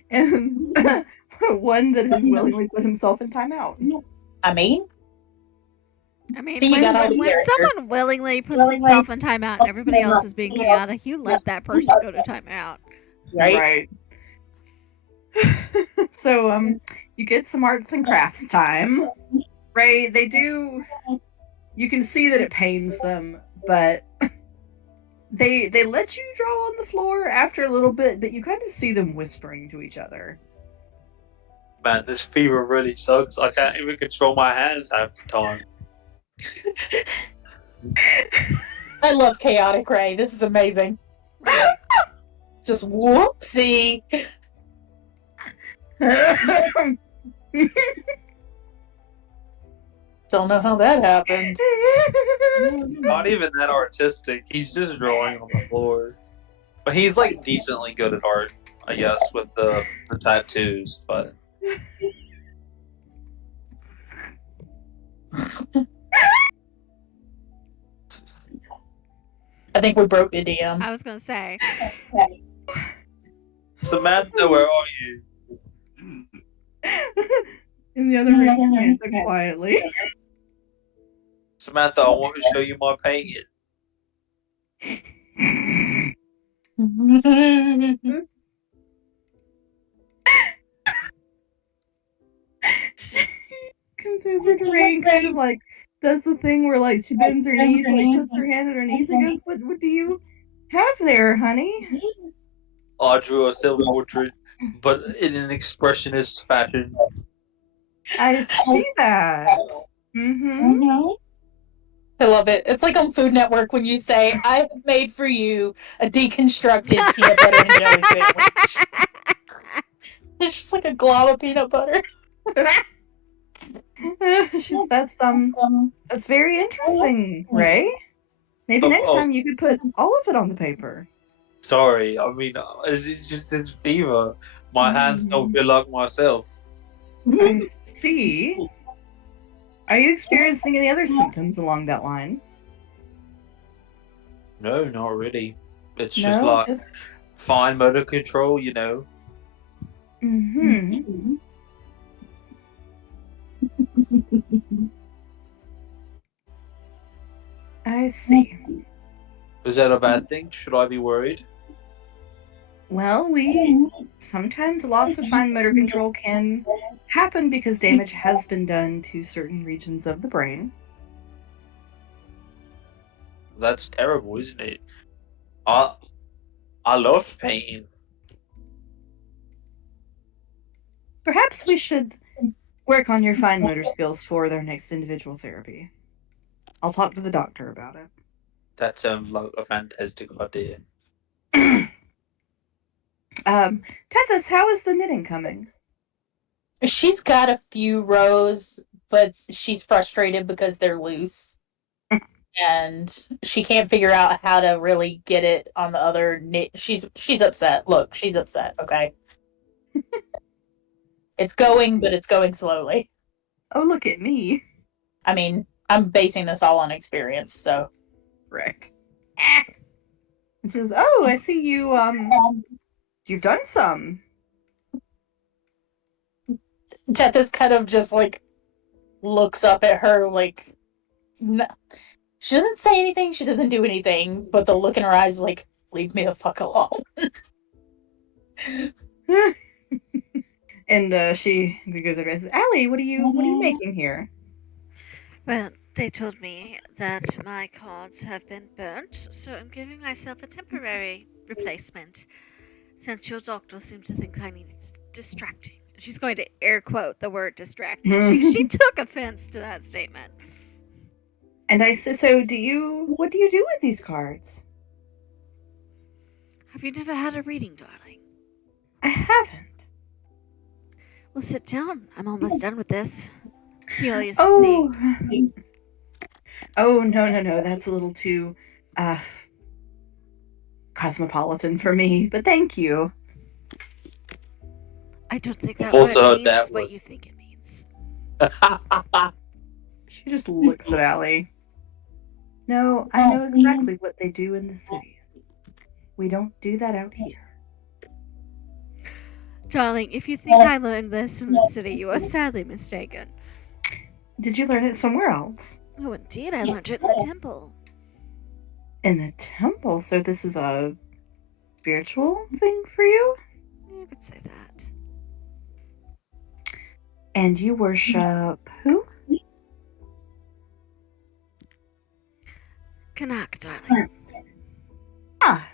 And one that has willingly put himself in timeout. I mean, See, when someone willingly puts himself in timeout and everybody else is being chaotic, you let that person go to timeout. Right. So, you get some arts and crafts time. Ray, they do... You can see that it pains them, but they let you draw on the floor after a little bit, but you kind of see them whispering to each other. Man, this fever really sucks. I can't even control my hands half the time. I love chaotic Ray. This is amazing. Just whoopsie. Don't know how that happened. Not even that artistic. He's just drawing on the floor. But he's like decently good at art, I guess, with the tattoos, but I think we broke the DM. I was gonna say. Samantha, where are you? In the other room, so quietly. Samantha, I want to show you my painting. Comes over to Ray and kind of like does the thing where like she bends her knees, like puts her hand on her knees and goes, what do you have there, honey? I drew a self-portrait, but in an expressionist fashion. I see that. Mm-hmm. I love it. It's like on Food Network when you say, I have made for you a deconstructed peanut butter and jelly sandwich. It's just like a glob of peanut butter. That's very interesting, Ray. Maybe next time you could put all of it on the paper. Sorry, I mean, it's just this fever. My hands don't feel like myself. I see. Are you experiencing any other symptoms along that line? No, not really. It's No, just like just fine motor control, you know. I see. Is that a bad thing? Should I be worried? Well, sometimes loss of fine motor control can happen because damage has been done to certain regions of the brain. That's terrible, isn't it? I love pain. Perhaps we should work on your fine motor skills for their next individual therapy. I'll talk to the doctor about it. That sounds like a fantastic idea. Tethys, how is the knitting coming? She's got a few rows, but she's frustrated because they're loose. And she can't figure out how to really get it on the other knit. She's upset. Look, she's upset, okay? It's going, but it's going slowly. Oh, look at me. I mean, I'm basing this all on experience, so. Right. It says, oh, I see you, you've done some. Tethys kind of just, like, looks up at her, like, no. She doesn't say anything, she doesn't do anything, but the look in her eyes is like, leave me the fuck alone. And she goes over and says, Allie, what are you making here? Well, they told me that my cards have been burnt, so I'm giving myself a temporary replacement, since your doctor seems to think I need distracting. She's going to air quote the word distracting. She took offense to that statement. And I said, so what do you do with these cards? Have you never had a reading, darling? I haven't. Well, sit down. I'm almost done with this. Curious Oh. to see. Oh, no. That's a little too cosmopolitan for me, but thank you. I don't think that Also, word means what you think it means. She just looks at Allie. No, I know exactly what they do in the cities. We don't do that out here. Darling, if you think I learned this in the city, you are sadly mistaken. Did you learn it somewhere else? Oh, indeed, I learned it in the temple. In the temple? So this is a spiritual thing for you? You could say that. And you worship who? Kanak, darling. Ah,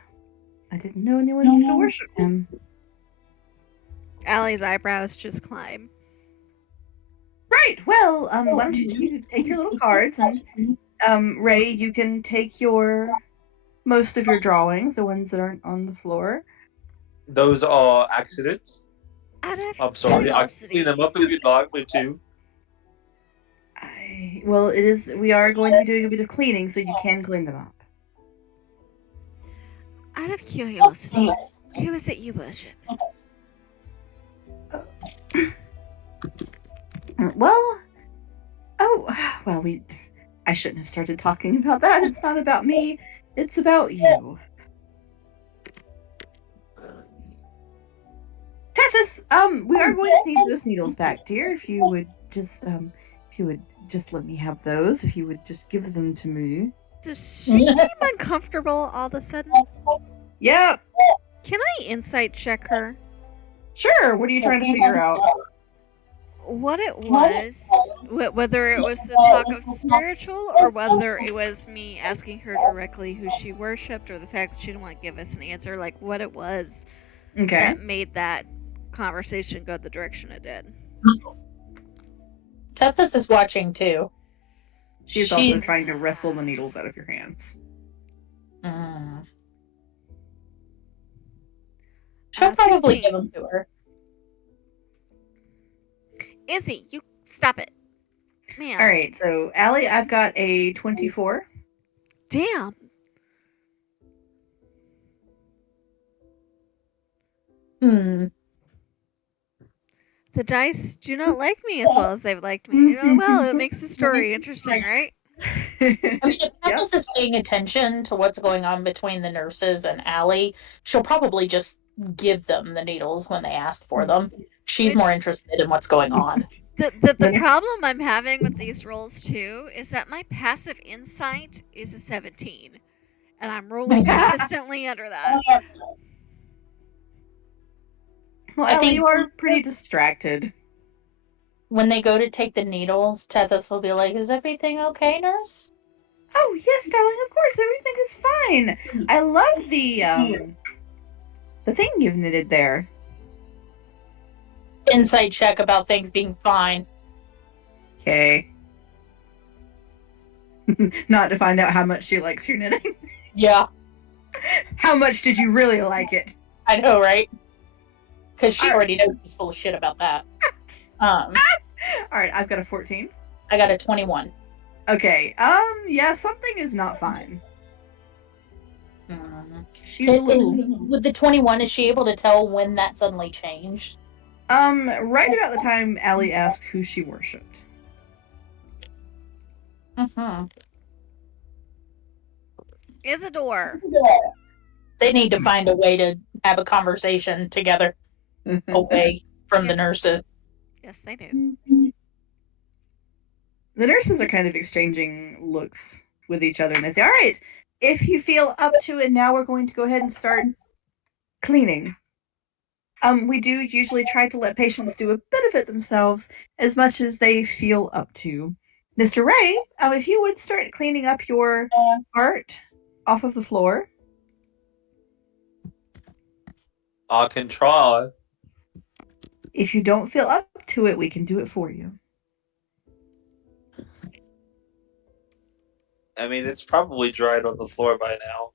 I didn't know anyone still worship him. Allie's eyebrows just climb. Right, well, why don't you take your little cards, and Ray, you can take most of your drawings, the ones that aren't on the floor. Those are accidents. I'm sorry, I can clean them up if you'd like me to. Well, we are going to be doing a bit of cleaning, so you can clean them up. Out of curiosity, who is it you worship? Well, I shouldn't have started talking about that. It's not about me. It's about you. Tethys, we are going to need those needles back, dear. If you would just let me have those, if you would just give them to me. Does she seem uncomfortable all of a sudden? Yep. Can I insight check her? Sure. What are you trying to figure out? What it was, whether it was the talk of spiritual, or whether it was me asking her directly who she worshipped, or the fact that she didn't want to give us an answer, like what it was that made that conversation go the direction it did. Tethys is watching too. She's also trying to wrestle the needles out of your hands. She'll probably give them to her. Izzy, you stop it. Man. All right, so Allie, I've got a 24. Damn. Hmm. The dice do not like me as well as they've liked me. Well, it makes the story interesting, right? I mean, if Yep. Candace is paying attention to what's going on between the nurses and Allie, she'll probably just give them the needles when they ask for them. She's more interested in what's going on. The problem I'm having with these rolls too is that my passive insight is a 17, and I'm rolling consistently under that. Well, I Allie, think- you are pretty distracted. When they go to take the needles, Tethys will be like, "Is everything okay, nurse?" Oh, yes, darling, of course, everything is fine. I love the thing you've knitted there. Insight check about things being fine. Okay. Not to find out how much she likes your knitting. Yeah, How much did you really like it? I know, right? Because she Alright. already knows she's full of shit about that. All right, I've got a 14. I got a 21. Okay. Yeah, something is not fine. She's With the 21, is she able to tell when that suddenly changed? right about the time Allie asked who she worshipped. Mm-hmm. Isidore. They need to find a way to have a conversation together away from the Yes. nurses. Yes, they do. The nurses are kind of exchanging looks with each other, and they say, "All right, if you feel up to it, now we're going to go ahead and start cleaning." We do usually try to let patients do a bit of it themselves as much as they feel up to. Mr. Ray, if you would start cleaning up your art off of the floor. I can try. If you don't feel up to it, we can do it for you. I mean, it's probably dried on the floor by now.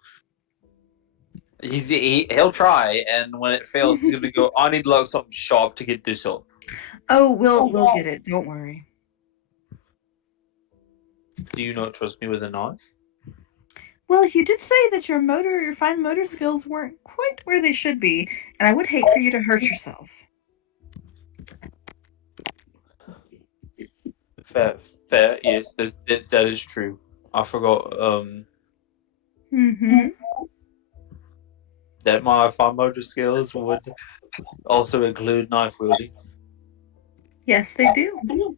He'll try, and when it fails, he's gonna go, I need like something sharp to get this up. Oh, we'll get it. Don't worry. Do you not trust me with a knife? Well, you did say that your fine motor skills weren't quite where they should be, and I would hate for you to hurt yourself. Fair, yes, that is true. I forgot, Mm-hmm. that my fine motor skills would also include knife wielding. Yes, they do.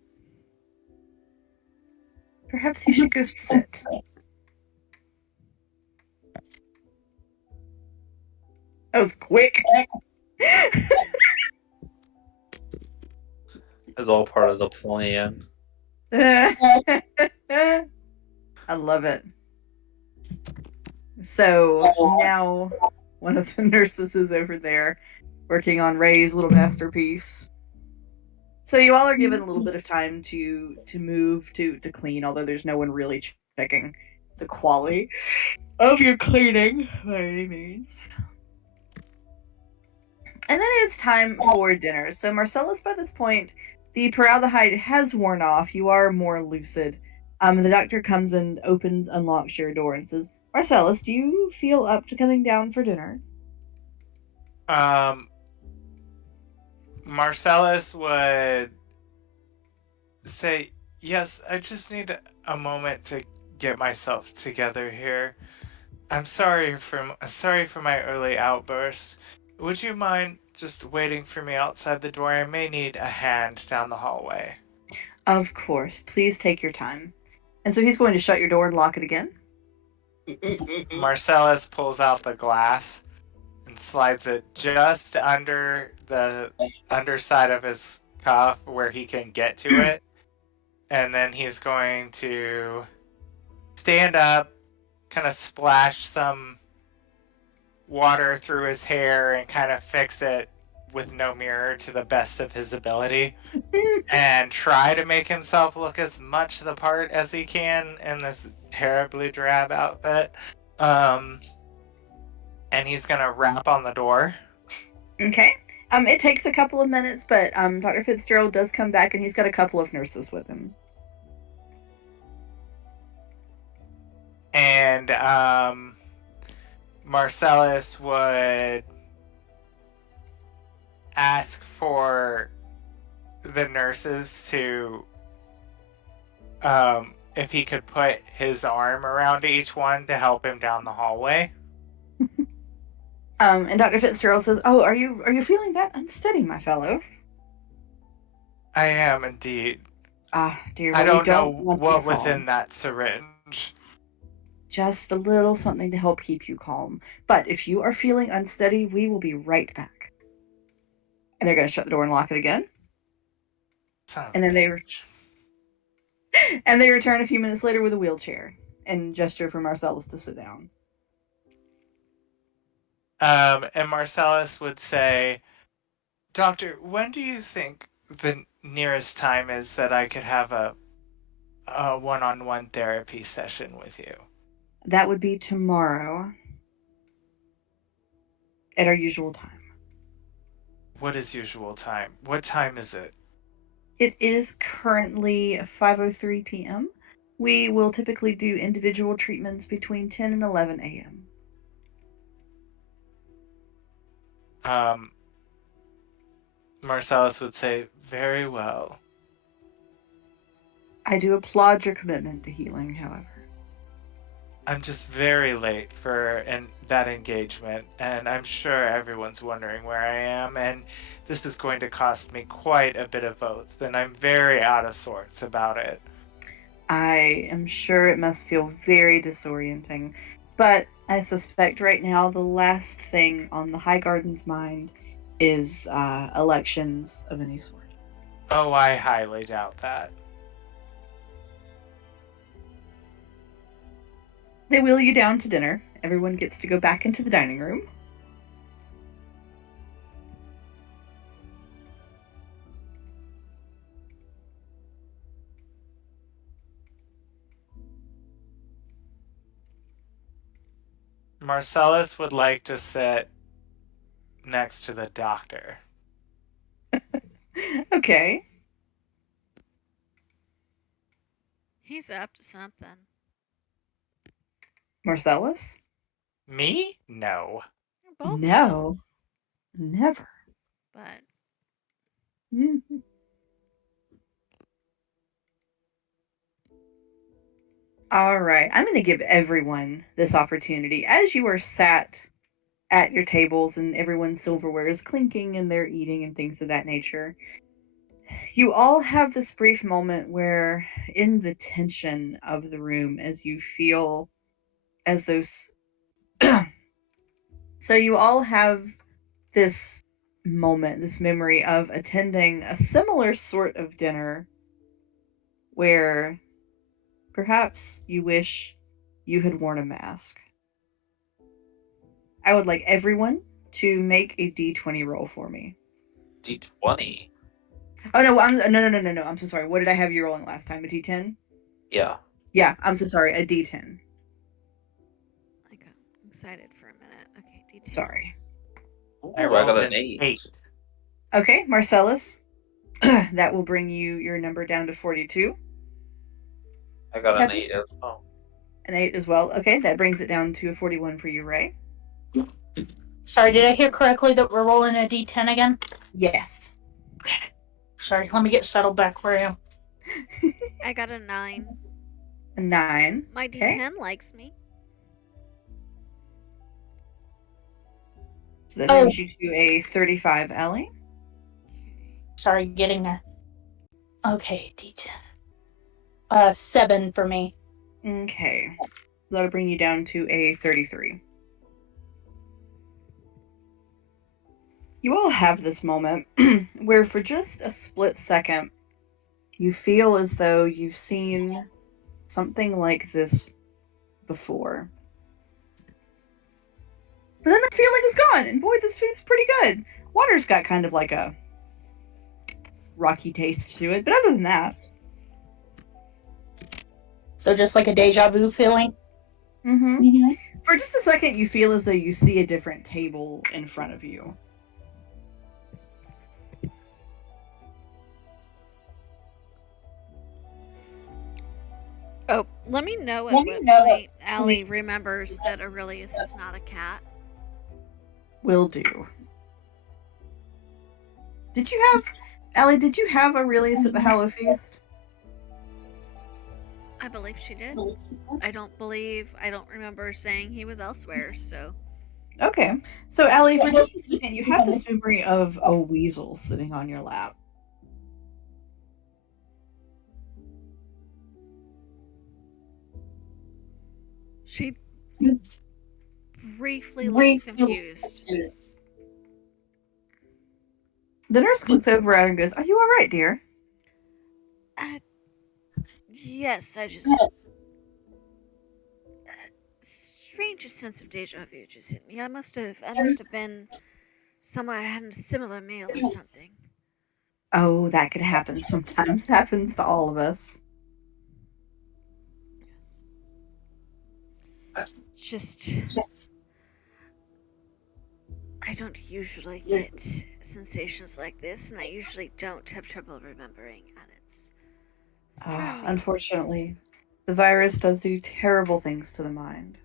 Perhaps you should go sit. That was quick. It's all part of the plan. I love it. So now one of the nurses is over there working on Ray's little masterpiece. So you all are given a little bit of time to move to clean, although there's no one really checking the quality of your cleaning by any means. And then it's time for dinner. So Marcellus, by this point, the formaldehyde has worn off. You are more lucid. The doctor comes and unlocks your door and says, Marcellus, do you feel up to coming down for dinner? Marcellus would say, yes, I just need a moment to get myself together here. I'm sorry for my early outburst. Would you mind just waiting for me outside the door? I may need a hand down the hallway. Of course. Please take your time. And so he's going to shut your door and lock it again? Marcellus pulls out the glass and slides it just under the underside of his cuff where he can get to it. And then he's going to stand up, kind of splash some water through his hair and kind of fix it with no mirror to the best of his ability and try to make himself look as much the part as he can in this terribly drab outfit. And he's gonna rap on the door. Okay. It takes a couple of minutes, but Dr. Fitzgerald does come back, and he's got a couple of nurses with him. And Marcellus would ask for the nurses to, if he could put his arm around each one to help him down the hallway. And Dr. Fitzgerald says, "Oh, are you feeling that unsteady, my fellow?" I am indeed. Ah, dear. I Well, don't know want to what was fall. in that syringe. Just a little something to help keep you calm. But if you are feeling unsteady, we will be right back. And they're going to shut the door and lock it again. And then they return a few minutes later with a wheelchair and gesture for Marcellus to sit down. And Marcellus would say, "Doctor, when do you think the nearest time is that I could have a one-on-one therapy session with you?" That would be tomorrow at our usual time. What is usual time? What time is it? It is currently 5:03 p.m. We will typically do individual treatments between 10 and 11 a.m. Marcellus would say, "Very well." I do applaud your commitment to healing, however. I'm just very late for that engagement, and I'm sure everyone's wondering where I am, and this is going to cost me quite a bit of votes, and I'm very out of sorts about it. I am sure it must feel very disorienting, but I suspect right now the last thing on the High Garden's mind is elections of any sort. Oh, I highly doubt that. They wheel you down to dinner. Everyone gets to go back into the dining room. Marcellus would like to sit next to the doctor. Okay. He's up to something. Marcellus? Me? No. Both No. Never. but Mm-hmm. All right. I'm going to give everyone this opportunity. As you are sat at your tables and everyone's silverware is clinking and they're eating and things of that nature, you all have this brief moment where, in the tension of the room, as you feel as those. So, you all have this moment, this memory of attending a similar sort of dinner where perhaps you wish you had worn a mask. I would like everyone to make a D20 roll for me. D20? Oh no, no. I'm so sorry. What did I have you rolling last time? A D10? Yeah. Yeah, I'm so sorry. A D10. I got excited for a minute. Okay, D10. Sorry. Ooh, I I got rolled an an 8. 8. Okay, Marcellus. That will bring your number down to 42. I got an Tethys? 8 as well. An 8 as well. Okay, that brings it down to a 41 for you, Ray. Sorry, did I hear correctly that we're rolling a D10 again? Yes. Sorry, let me get settled back where I am. I got a 9. A 9. My D10 likes me. So that brings you to a 35, Ellie. Sorry, getting there. Okay, D10. 7 for me. Okay. That'll bring you down to a 33. You all have this moment where for just a split second, you feel as though you've seen something like this before. But then that feeling is gone, and boy, this food's pretty good. Water's got kind of like a rocky taste to it, but other than that. So just like a deja vu feeling? Mm-hmm. For just a second, you feel as though you see a different table in front of you. Oh, let me know at what point Allie remembers that Aurelius is not a cat. Will do. Allie, did you have Aurelius at the Hallow Feast? I believe she did. I don't remember saying he was elsewhere, so. Okay. So, Allie, for just a second, you have this memory of a weasel sitting on your lap. She briefly looks confused. The nurse looks over at her and goes, "Are you all right, dear?" Yes, I just. Strangest sense of deja vu just hit me. I must have been somewhere I had a similar meal or something. Oh, that could happen sometimes. It happens to all of us. Just. I don't usually get sensations like this, and I usually don't have trouble remembering, and it's. Unfortunately, the virus does do terrible things to the mind.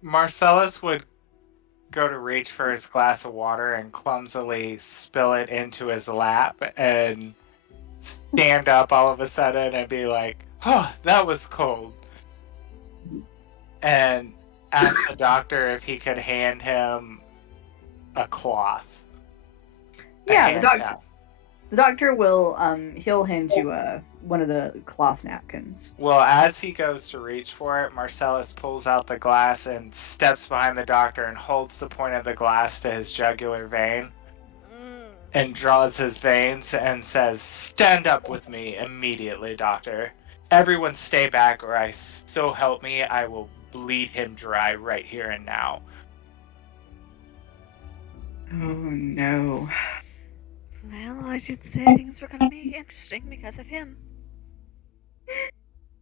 Marcellus would go to reach for his glass of water and clumsily spill it into his lap and stand up all of a sudden and be like, "Oh, that was cold." And ask the doctor if he could hand him a cloth. Yeah, the doctor will he'll hand you one of the cloth napkins. Well, as he goes to reach for it, Marcellus pulls out the glass and steps behind the doctor and holds the point of the glass to his jugular vein and draws his veins and says, "Stand up with me immediately, doctor. Everyone stay back, or so help me, I will bleed him dry right here and now." Oh no. Well, I should say things were going to be interesting because of him.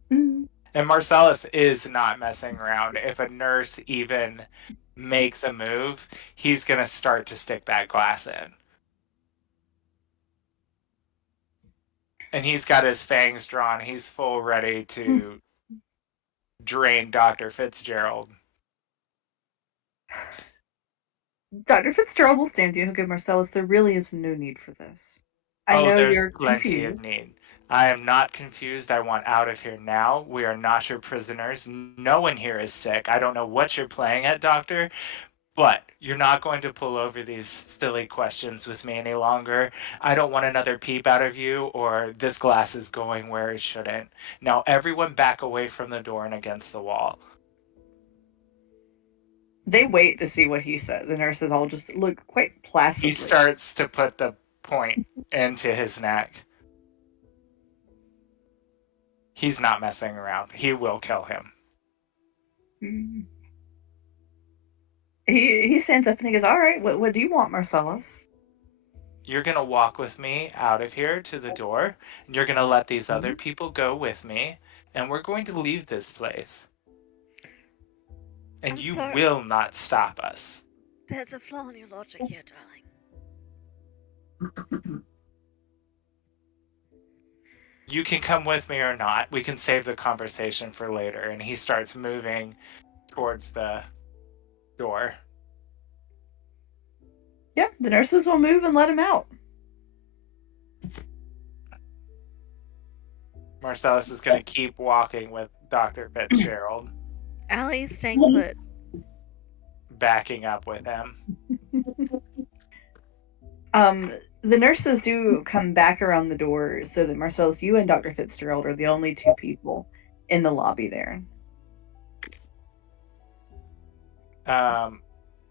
And Marcellus is not messing around. If a nurse even makes a move, he's going to start to stick that glass in. And he's got his fangs drawn. He's full ready to drain Dr. Fitzgerald. Dr. Fitzgerald will stand you and give Marcellus, "There really is no need for this. I know there's you're plenty confused. of need. I am not confused. I want out of here now. We are not your prisoners. No one here is sick. I don't know what you're playing at, doctor, but you're not going to pull over these silly questions with me any longer. I don't want another peep out of you, or this glass is going where it shouldn't. Now, everyone back away from the door and against the wall." They wait to see what he says. The nurses all just look quite placidly. He starts to put the point into his neck. He's not messing around. He will kill him. He stands up and he goes, "All right, what do you want, Marcellus?" "You're going to walk with me out of here to the door, and you're going to let these other people go with me, and we're going to leave this place. And you will not stop us." There's a flaw in your logic here, darling. "You can come with me or not. We can save the conversation for later." And he starts moving towards the door. Yeah, the nurses will move and let him out. Marcellus is going to keep walking with Dr. Fitzgerald. Allie's staying put. Backing up with him. The nurses do come back around the door so that Marcellus, you and Dr. Fitzgerald are the only two people in the lobby there.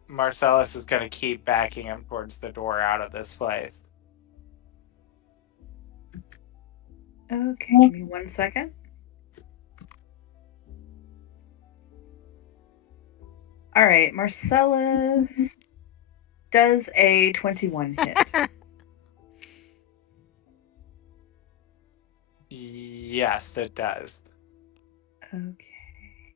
Marcellus is going to keep backing him towards the door out of this place. Okay, give me 1 second. All right, Marcellus does a 21 hit. Yes, it does. Okay.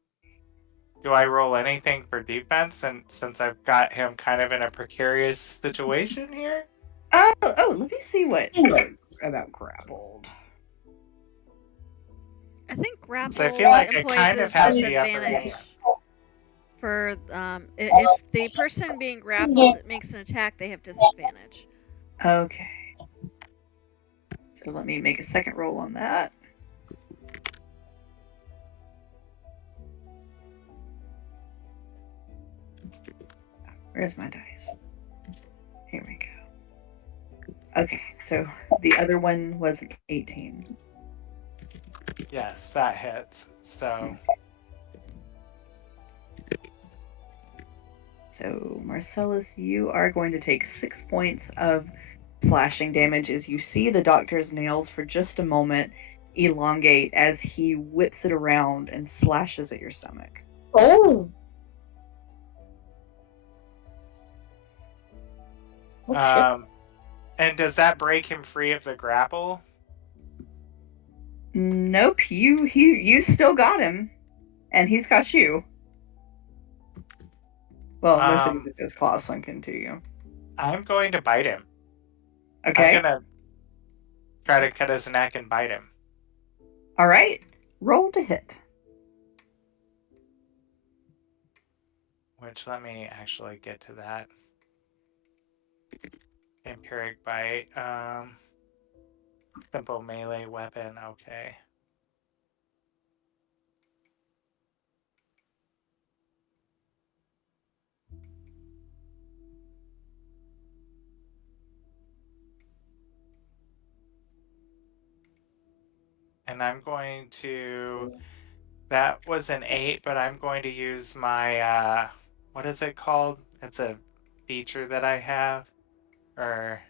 Do I roll anything for defense, and since I've got him kind of in a precarious situation here? Oh, let me see what about grappled. I think grapple So I feel like I employs kind of this have the upper disadvantage hand. for if the person being grappled makes an attack, they have disadvantage. Okay. So let me make a second roll on that. Where's my dice? Here we go. Okay, so the other one was 18. Yes, that hits. So, Marcellus, you are going to take 6 points of slashing damage as you see the doctor's nails for just a moment elongate as he whips it around and slashes at your stomach. Oh. Oh shit. And does that break him free of the grapple? Nope, you still got him, and he's got you. Well, mostly with his claws sunk into you. I'm going to bite him. Okay. I'm gonna try to cut his neck and bite him. All right. Roll to hit. Which, let me actually get to that. Empiric bite. Simple melee weapon. Okay. And I'm going to. That was an 8, but I'm going to use my. What is it called? It's a feature that I have. Or.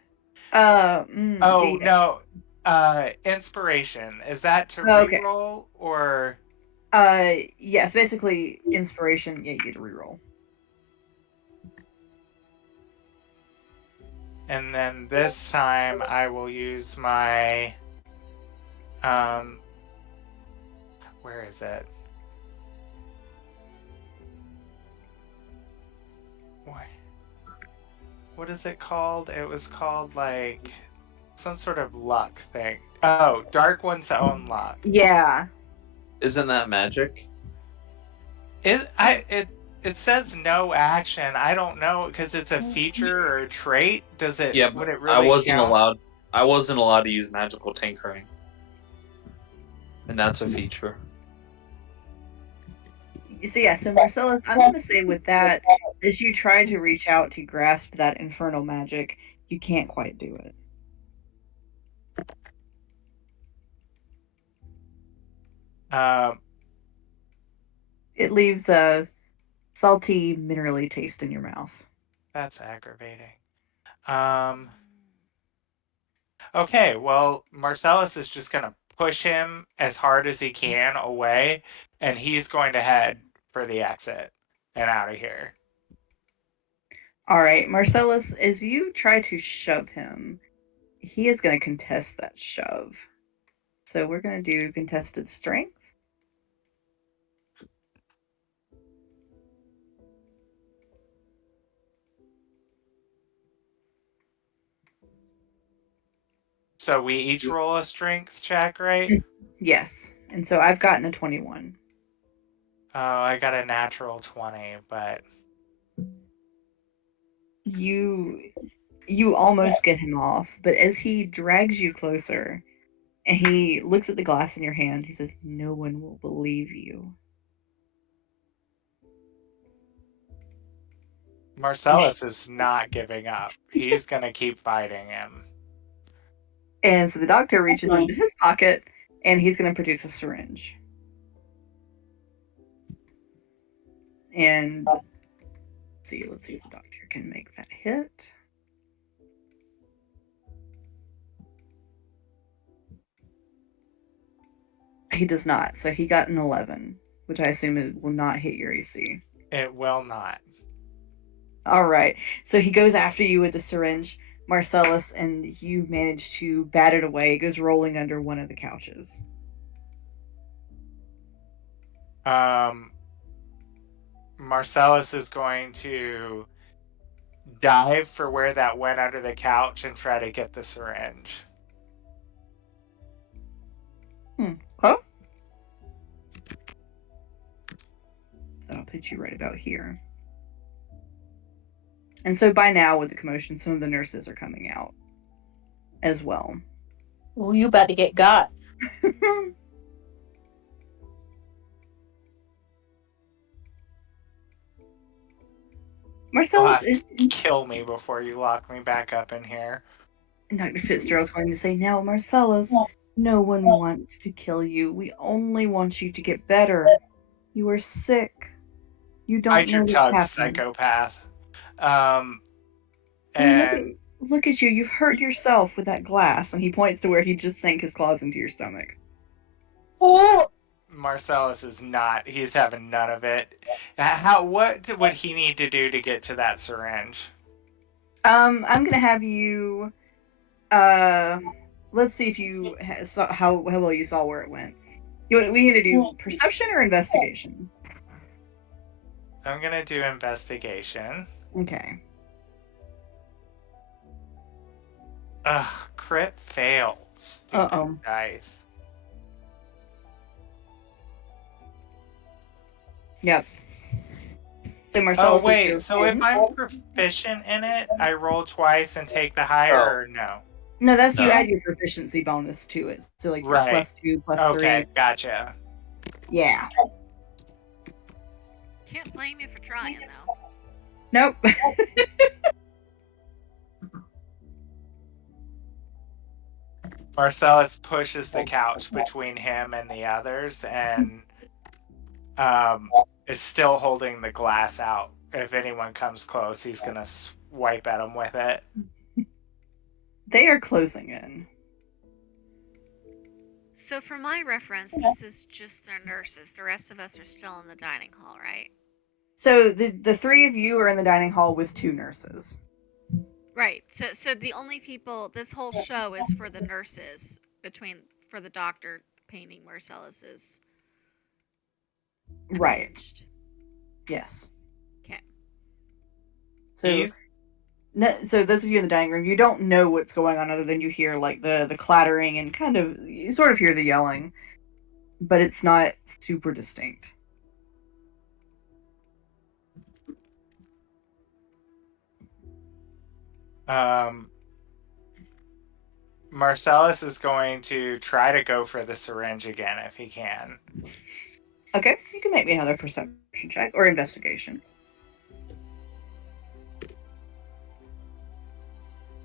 No. Inspiration. Is that to Okay. reroll or? Yes, basically inspiration. Yeah, you get to reroll. And then this time I will use my. Where is it? What is it called? It was called like some sort of luck thing. Oh, Dark One's Own Luck. Yeah. Isn't that magic? It says no action. I don't know because it's a feature or a trait. Does it? Yeah, would but it really count? I wasn't allowed to use magical tinkering, and that's a feature. So yeah, so Marcellus, I'm going to say with that, as you try to reach out to grasp that infernal magic, you can't quite do it. It leaves a salty, minerally taste in your mouth. That's aggravating. Okay, well, Marcellus is just going to push him as hard as he can away, and he's going to head for the exit and out of here. All right, Marcellus, as you try to shove him, he is going to contest that shove. So we're going to do contested strength. So we each roll a strength check, right? Yes. And so I've gotten a 21. Oh, I got a natural 20, but You almost get him off, but as he drags you closer and he looks at the glass in your hand, he says, "No one will believe you." Marcellus is not giving up. He's going to keep fighting him. And so the doctor reaches into his pocket and he's going to produce a syringe. And let's see if the doctor can make that hit. He does not. So he got an 11, which I assume it will not hit your AC. It will not. All right. So he goes after you with the syringe, Marcellus, and you manage to bat it away. It goes rolling under one of the couches. Marcellus is going to dive for where that went under the couch and try to get the syringe. Huh? put you right about here. And so by now, with the commotion, some of the nurses are coming out as well. Ooh, you about to get got. Marcellus is. Kill me before you lock me back up in here. And Dr. Fitzgerald's going to say, now, Marcellus, no one wants to kill you. We only want you to get better. You are sick. You don't Bite know your what's tongue, happening. psychopath. And look at you. You've hurt yourself with that glass. And he points to where he just sank his claws into your stomach. Oh, Marcellus is not. He's having none of it. What would he need to do to get to that syringe? I'm gonna have you. Let's see if you saw how well you saw where it went. We either do perception or investigation. I'm gonna do investigation. Okay. Ugh, crit fails. Uh-oh. Nice. Yep. So Marcellus. Oh wait, so if I'm proficient in it, I roll twice and take the higher, or no? No, that's you add your proficiency bonus to it. So like right. +2, +3. Okay, gotcha. Yeah. Can't blame you for trying though. Nope. Marcellus pushes the couch between him and the others and is still holding the glass out. If anyone comes close, he's gonna swipe at them with it. They are closing in. So for my reference, this is just their nurses. The rest of us are still in the dining hall, right? So the three of you are in the dining hall with 2 nurses. Right. So the only people, this whole show is for the nurses, for the doctor painting Marcellus's. Right. Unhinged. Yes. Okay. So those of you in the dining room, you don't know what's going on other than you hear like the clattering and kind of you sort of hear the yelling, but it's not super distinct. Marcellus is going to try to go for the syringe again if he can. Okay, you can make me another perception check or investigation.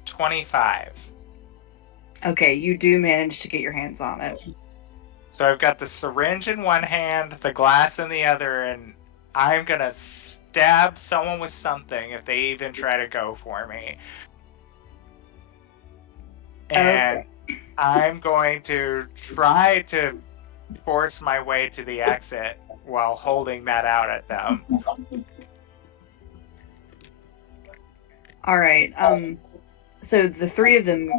25. Okay, you do manage to get your hands on it. So I've got the syringe in one hand, the glass in the other, and I'm gonna stab someone with something if they even try to go for me. And I'm going to try to force my way to the exit while holding that out at them. All right. So the 3 of them.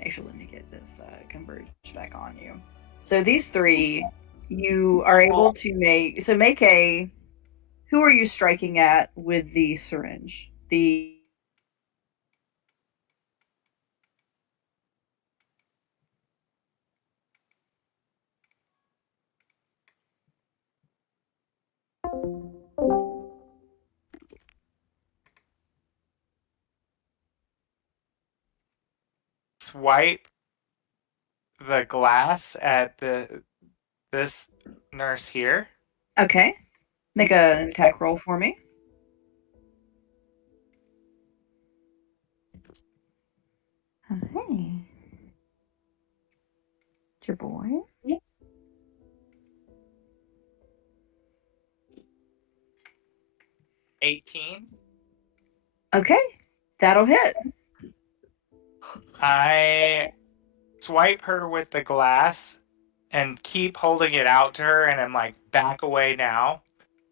Actually, let me get this converged back on you. So these 3, you are able to make a. Who are you striking at with the syringe? The. Swipe the glass at this nurse here. Okay. Make an attack roll for me. Hey. It's your boy. Yeah. 18. Okay. That'll hit. I swipe her with the glass and keep holding it out to her, and I'm like, back away now,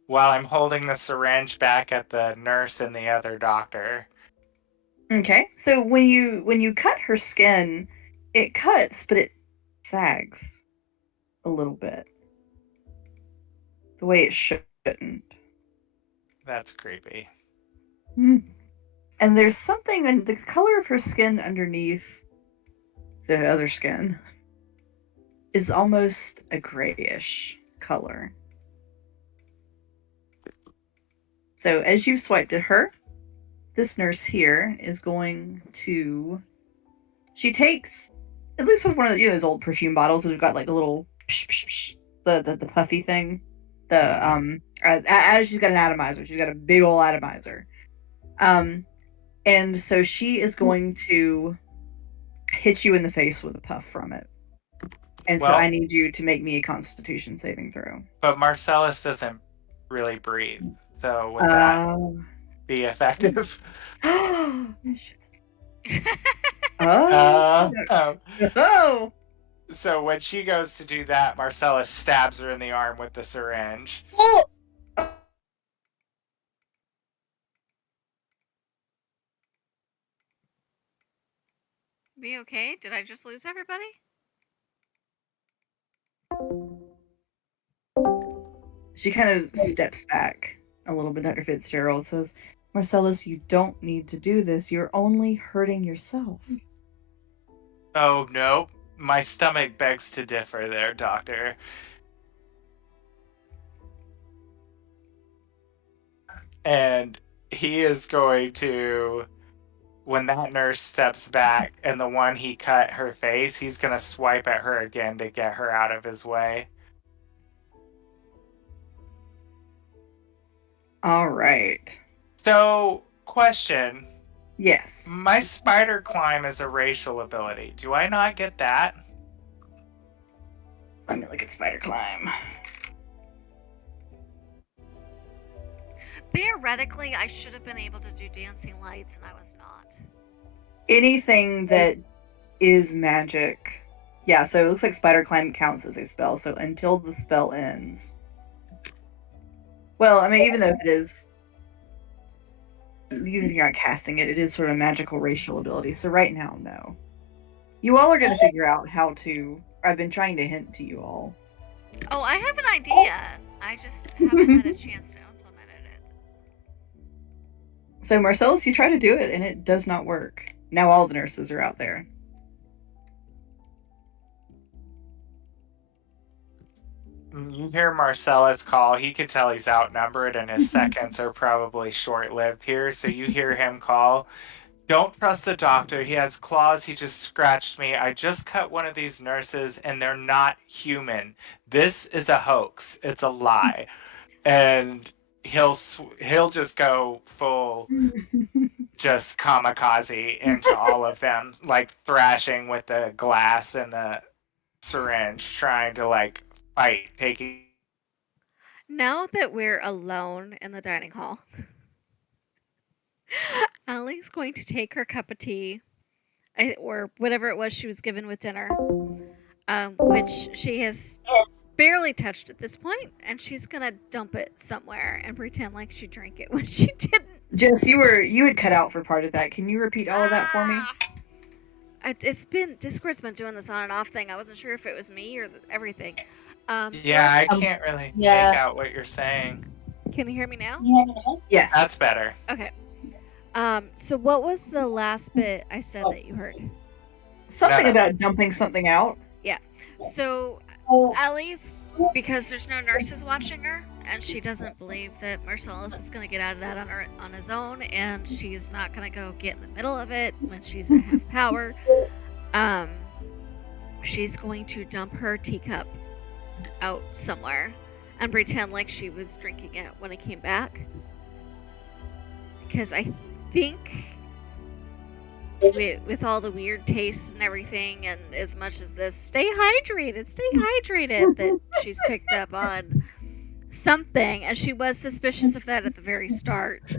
while I'm holding the syringe back at the nurse and the other doctor. Okay. So when you cut her skin, it cuts, but it sags a little bit. The way it shouldn't. That's creepy. And there's something in the color of her skin underneath the other skin is almost a grayish color. So as you swiped at her, this nurse here is going to. She takes at least one of those old perfume bottles that have got like the little psh, psh, psh, the puffy thing. She's got an atomizer. She's got a big old atomizer. And so she is going to hit you in the face with a puff from it. And so I need you to make me a Constitution saving throw. But Marcellus doesn't really breathe, so would that be effective? Oh. So when she goes to do that, Marcellus stabs her in the arm with the syringe. Oh! Be okay? Did I just lose everybody? She kind of steps back a little bit. Dr. Fitzgerald says, Marcellus, you don't need to do this. You're only hurting yourself. Oh, no. My stomach begs to differ there, Doctor. And he is going to, when that nurse steps back and the one he cut her face, he's going to swipe at her again to get her out of his way. All right. So, question. Yes. My spider climb is a racial ability. Do I not get that? Let me look at spider climb. Theoretically, I should have been able to do dancing lights, and I was not. Anything that is magic. Yeah, so it looks like spider climb counts as a spell, so until the spell ends. Well, I mean, even though it is, even if you're not casting it, it is sort of a magical racial ability. So right now, no. You all are going to figure out how to. I've been trying to hint to you all. Oh, I have an idea. I just haven't had a chance to implement it. So Marcellus, you try to do it, and it does not work. Now all the nurses are out there. You hear Marcellus call. He can tell he's outnumbered, and his seconds are probably short-lived here. So you hear him call. Don't trust the doctor. He has claws. He just scratched me. I just cut one of these nurses, and they're not human. This is a hoax. It's a lie. And he'll just go full just kamikaze into all of them, like thrashing with the glass and the syringe, trying to like fight, taking. Now that we're alone in the dining hall, Allie's going to take her cup of tea, or whatever it was she was given with dinner, which she has barely touched at this point, and she's gonna dump it somewhere and pretend like she drank it when she didn't. Jess, you had cut out for part of that. Can you repeat all of that for me? Discord's been doing this on and off thing. I wasn't sure if it was me or everything. Yeah, I can't really make out what you're saying. Can you hear me now? Yes. That's better. Okay. So what was the last bit I said that you heard? Something about dumping something out. Yeah. So Ellie's, because there's no nurses watching her, and she doesn't believe that Marcellus is going to get out of that on his own, and she's not going to go get in the middle of it when she's at half power. She's going to dump her teacup out somewhere and pretend like she was drinking it when it came back. Because I think with all the weird tastes and everything, and as much as this stay hydrated that she's picked up on something, and she was suspicious of that at the very start.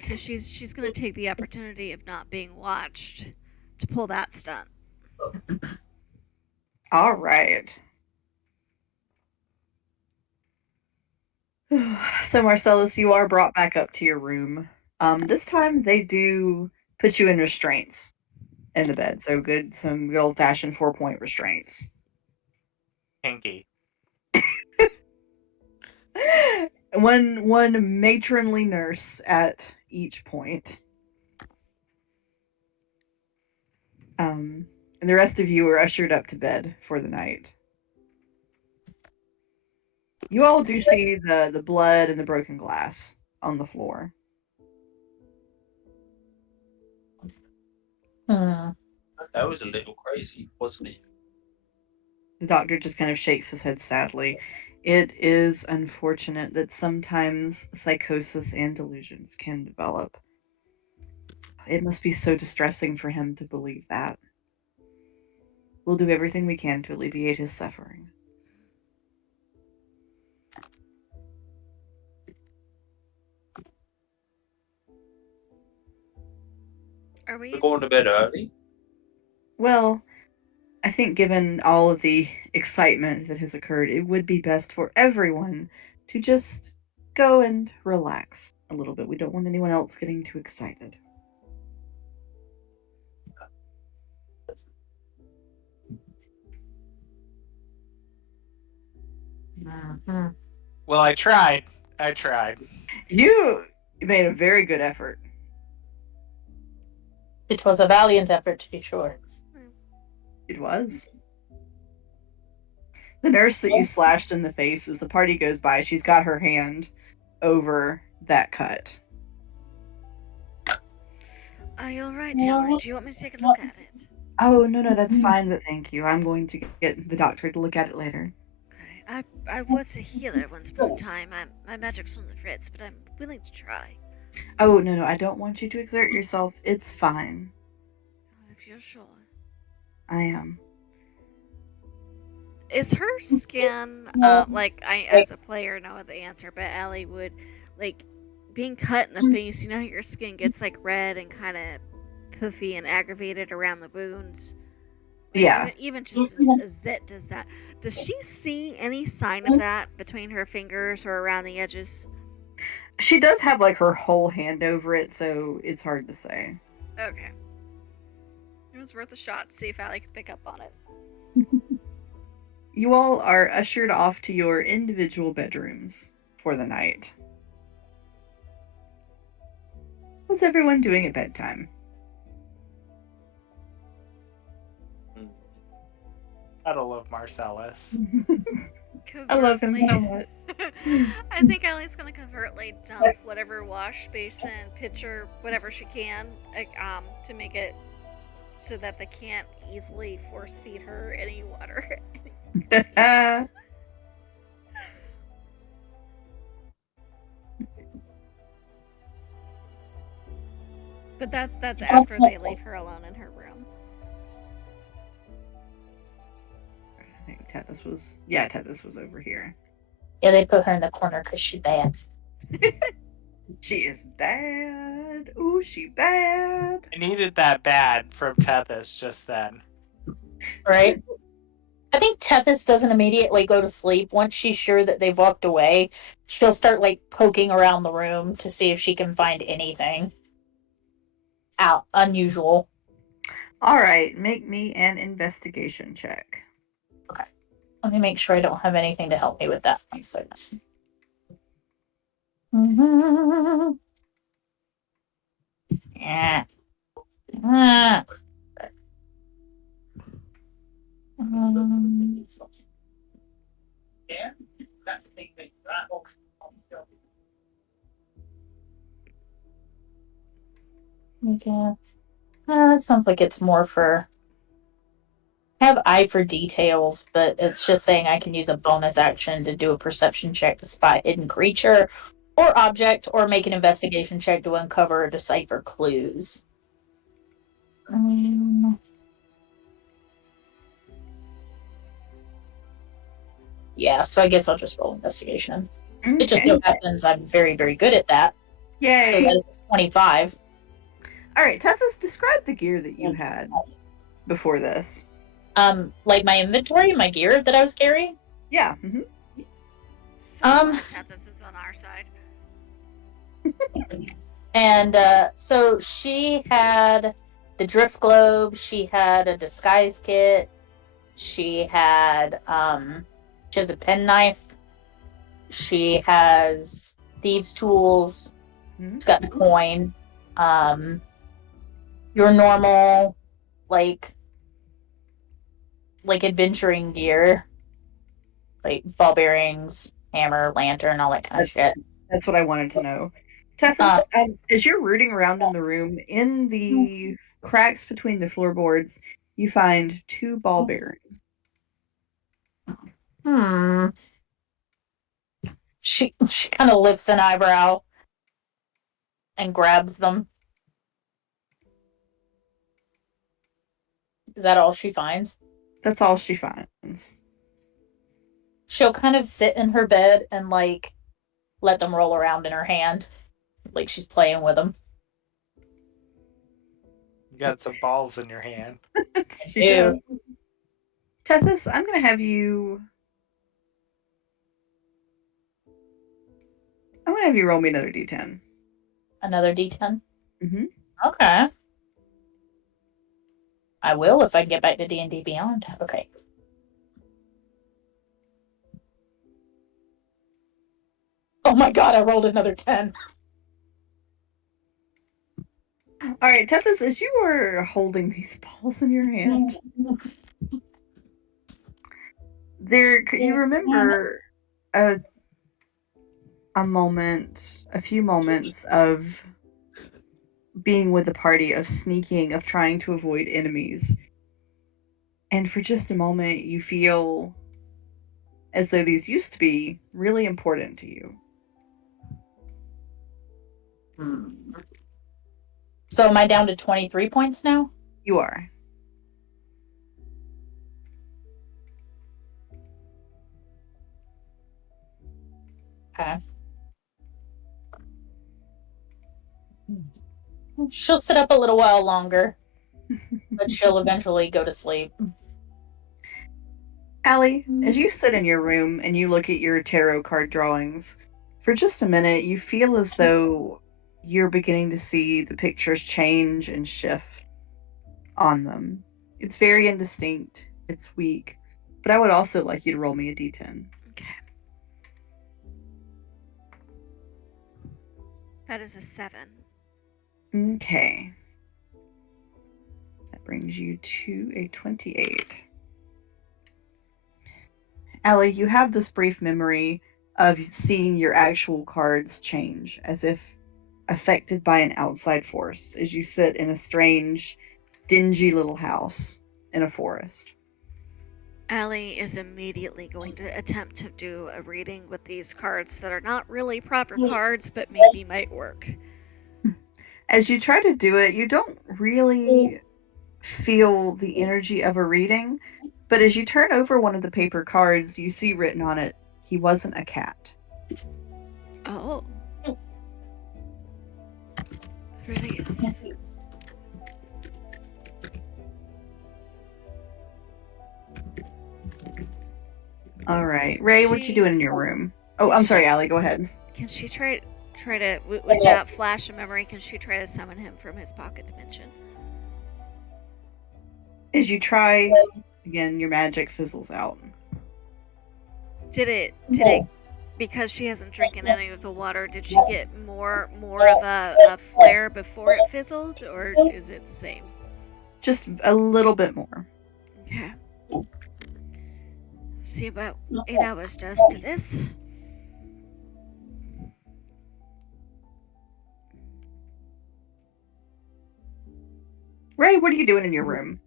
So she's going to take the opportunity of not being watched to pull that stunt. All right. So Marcellus, you are brought back up to your room. This time they do put you in restraints in the bed. So some good old-fashioned 4-point restraints. Kinky. One matronly nurse at each point. And the rest of you are ushered up to bed for the night. You all do see the blood and the broken glass on the floor. That was a little crazy, wasn't it? The doctor just kind of shakes his head sadly. It is unfortunate that sometimes psychosis and delusions can develop. It must be so distressing for him to believe that. We'll do everything we can to alleviate his suffering. Are We're we? going to bed early. Well, I think given all of the excitement that has occurred, it would be best for everyone to just go and relax a little bit. We don't want anyone else getting too excited. Well, I tried. You made a very good effort. It was a valiant effort, to be sure. It was. The nurse that you slashed in the face, as the party goes by, she's got her hand over that cut. Are you alright, Taylor? Do you want me to take a look at it? Oh, no, that's fine, but thank you. I'm going to get the doctor to look at it later. Okay. I was a healer once upon a time. My magic's on the fritz, but I'm willing to try. Oh, no, I don't want you to exert yourself. It's fine. If you're sure. I am. Is her skin, like, I, as a player, know the answer, but Allie would, like, being cut in the face, you know how your skin gets, like, red and kind of puffy and aggravated around the wounds? Like, Yeah. Even just as Zit does that. Does she see any sign of that between her fingers or around the edges? She does have, like, her whole hand over it, so it's hard to say. Okay. It was worth a shot to see if Allie could pick up on it. You all are ushered off to your individual bedrooms for the night. What's everyone doing at bedtime? Gotta love Marcellus. I love him so much. I think Ellie's gonna covertly dump whatever wash basin, pitcher, whatever she can, to make it so that they can't easily force feed her any water. But that's after they leave her alone in her room. I think Tethys was over here. Yeah, they put her in the corner because she's bad. She is bad. Ooh, she bad. I needed that bad from Tethys just then. Right? I think Tethys doesn't immediately go to sleep. Once she's sure that they've walked away, she'll start, like, poking around the room to see if she can find anything out unusual. All right, make me an investigation check. Okay. Let me make sure I don't have anything to help me with that. One second. Yeah. Yeah, that's the big thing. Okay. It sounds like it's more for. I have eye for details, but it's just saying I can use a bonus action to do a perception check to spot hidden creature or object, or make an investigation check to uncover or decipher clues. Yeah, so I guess I'll just roll investigation. Okay. It just so happens I'm very, very good at that. Yay! So that is 25. All right, Tethys, describe the gear that you had before this. Like my inventory, my gear that I was carrying. Yeah. Tethys is on our side. And so she had the drift globe. She had a disguise kit. She has a penknife. She has thieves' tools. She's got the coin. Your normal, like adventuring gear, like ball bearings, hammer, lantern, all that kind of shit. That's what I wanted to know. Tethys, as you're rooting around in the room, in the cracks between the floorboards, you find 2 ball bearings. She kind of lifts an eyebrow and grabs them. Is that all she finds? That's all she finds. She'll kind of sit in her bed and, like, let them roll around in her hand. Like she's playing with them. You got some balls in your hand. She does. Tethys, I'm going to have you... roll me another d10. Another d10? Mm-hmm. Okay. I will if I can get back to D&D Beyond. Okay. Oh my god, I rolled another 10. All right, Tethys, as you are holding these balls in your hand, you remember a few moments of being with the party, of sneaking, of trying to avoid enemies. And for just a moment, you feel as though these used to be really important to you. So am I down to 23 points now? You are. Okay. She'll sit up a little while longer, but she'll eventually go to sleep. Allie, as you sit in your room and you look at your tarot card drawings, for just a minute you feel as though you're beginning to see the pictures change and shift on them. It's very indistinct. It's weak. But I would also like you to roll me a d10. Okay. That is a 7. Okay. That brings you to a 28. Allie, you have this brief memory of seeing your actual cards change, as if affected by an outside force, as you sit in a strange, dingy little house in a forest. Allie is immediately going to attempt to do a reading with these cards that are not really proper cards, but maybe might work. As you try to do it, you don't really feel the energy of a reading, but as you turn over one of the paper cards, you see written on it, "He wasn't a cat." Oh. Really is. All right. Ray, what you doing in your room? Oh, I'm sorry, Allie, go ahead. Can she try to, with that flash of memory, can she try to summon him from his pocket dimension? As you try, again, your magic fizzles out. Did it, because she hasn't drinking any of the water, did she get more of a flare before it fizzled, or is it the same? Just a little bit more. Okay. See about 8 hours does to this. Ray, what are you doing in your room?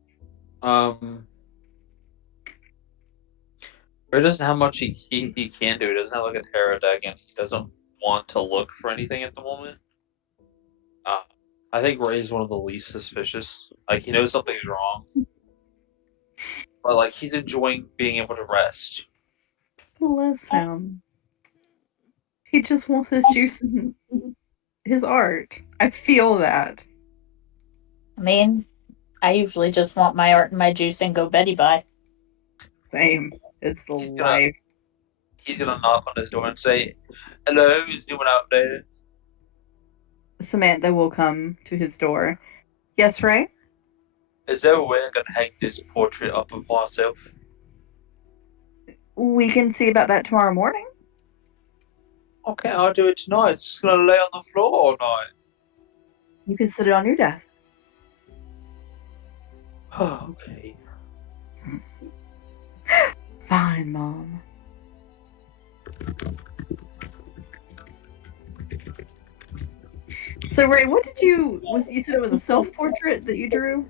Ray doesn't have much he can do. He doesn't have like a tarot deck, and he doesn't want to look for anything at the moment. I think Ray's one of the least suspicious. Like, he knows something's wrong, but like he's enjoying being able to rest. Listen. He just wants his juice and his art. I feel that. I mean, I usually just want my art and my juice and go Betty bye. Same. It's the life. He's gonna knock on his door and say, "Hello, is anyone out there?" Samantha will come to his door. Yes, Ray? Is there a way I can hang this portrait up of myself? We can see about that tomorrow morning. Okay, I'll do it tonight. It's just gonna lay on the floor all night. You can sit it on your desk. Oh, okay. Fine, Mom. So Ray, what did you said it was a self-portrait that you drew?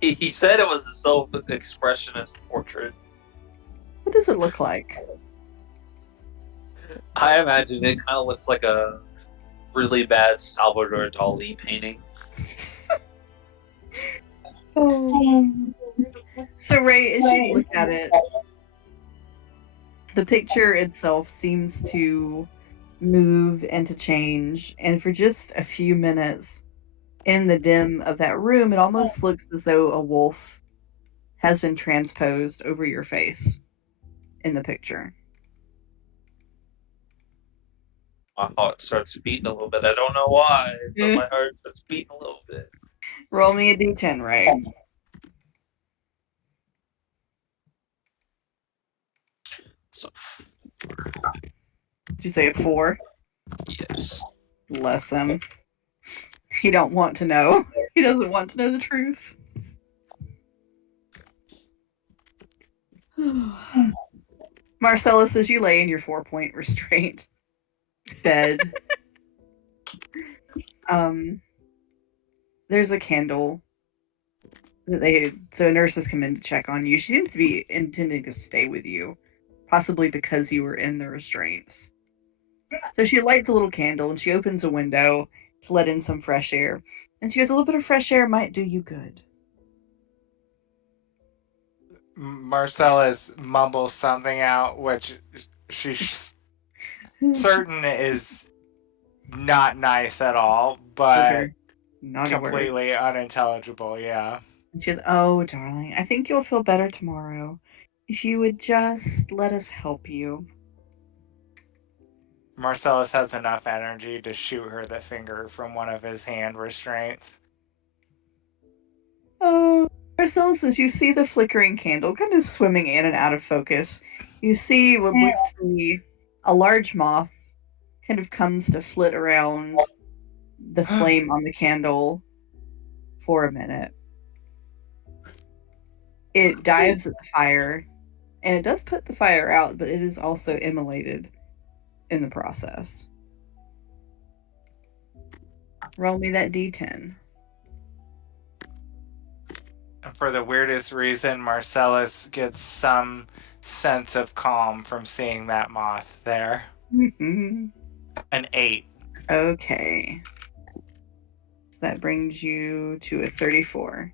He said it was a self-expressionist portrait. What does it look like? I imagine it kind of looks like a really bad Salvador Dali painting. So Ray, as you look at it, the picture itself seems to move and to change, and for just a few minutes in the dim of that room, it almost looks as though a wolf has been transposed over your face in the picture. My heart starts beating a little bit. I don't know why, but my heart starts beating a little bit. Roll me a d10, Ray. So, Did you say a 4? yes. Bless him. He don't want to know. He doesn't want to know the truth. Marcellus, as you lay in your 4-point restraint bed, there's a candle that so nurses come in to check on you. She seems to be intending to stay with you, possibly because you were in the restraints. So she lights a little candle and she opens a window to let in some fresh air. And she goes, a little bit of fresh air might do you good. Marcellus mumbles something out, which she's certain is not nice at all, but completely unintelligible, yeah. And she goes, oh, darling, I think you'll feel better tomorrow if you would just let us help you. Marcellus has enough energy to shoot her the finger from one of his hand restraints. Oh, Marcellus, as you see the flickering candle kind of swimming in and out of focus, you see what looks to be a large moth kind of comes to flit around the flame on the candle for a minute. It dives at the fire, and it does put the fire out, but it is also immolated in the process. Roll me that d10. And for the weirdest reason, Marcellus gets some sense of calm from seeing that moth there. An 8. Okay. So that brings you to a 34.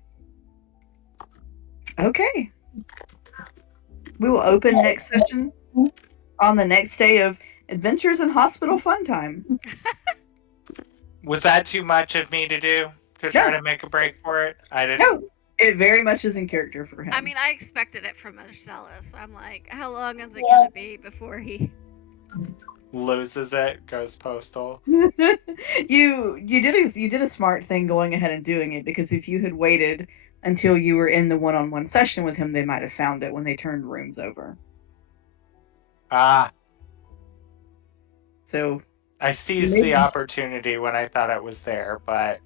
Okay. We will open next session on the next day of Adventures in Hospital Fun Time. Was that too much of me to do? To try to make a break for it? I didn't. No, it very much is in character for him. I mean, I expected it from Marcellus. I'm like, how long is it going to be before he loses it, goes postal? You did a smart thing going ahead and doing it, because if you had waited until you were in the one-on-one session with him, they might have found it when they turned rooms over. Ah. So I seized the opportunity when I thought it was there, but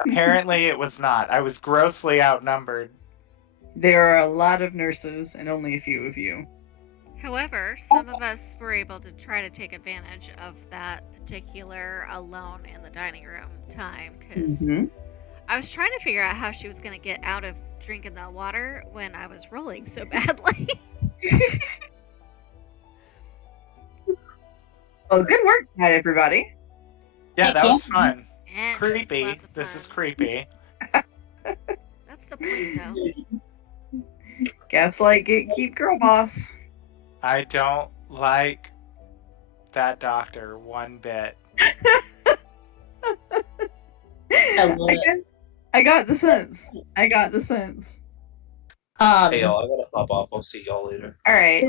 apparently it was not. I was grossly outnumbered. There are a lot of nurses and only a few of you. However, some of us were able to try to take advantage of that particular alone in the dining room time, because I was trying to figure out how she was going to get out of drinking the water when I was rolling so badly. Well, good work tonight, everybody. Yeah, that was fun. Yes, creepy. This is creepy. That's the point, though. Gaslight, keep girl boss. I don't like that doctor one bit. I got the sense. Hey, y'all, I gotta pop off. I'll see y'all later. All right.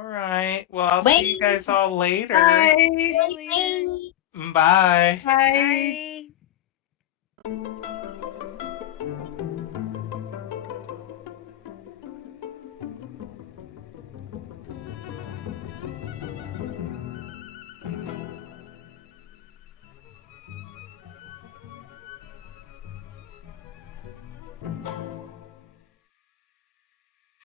All right. Well, I'll see you guys all later. Bye. Bye. Bye. Bye.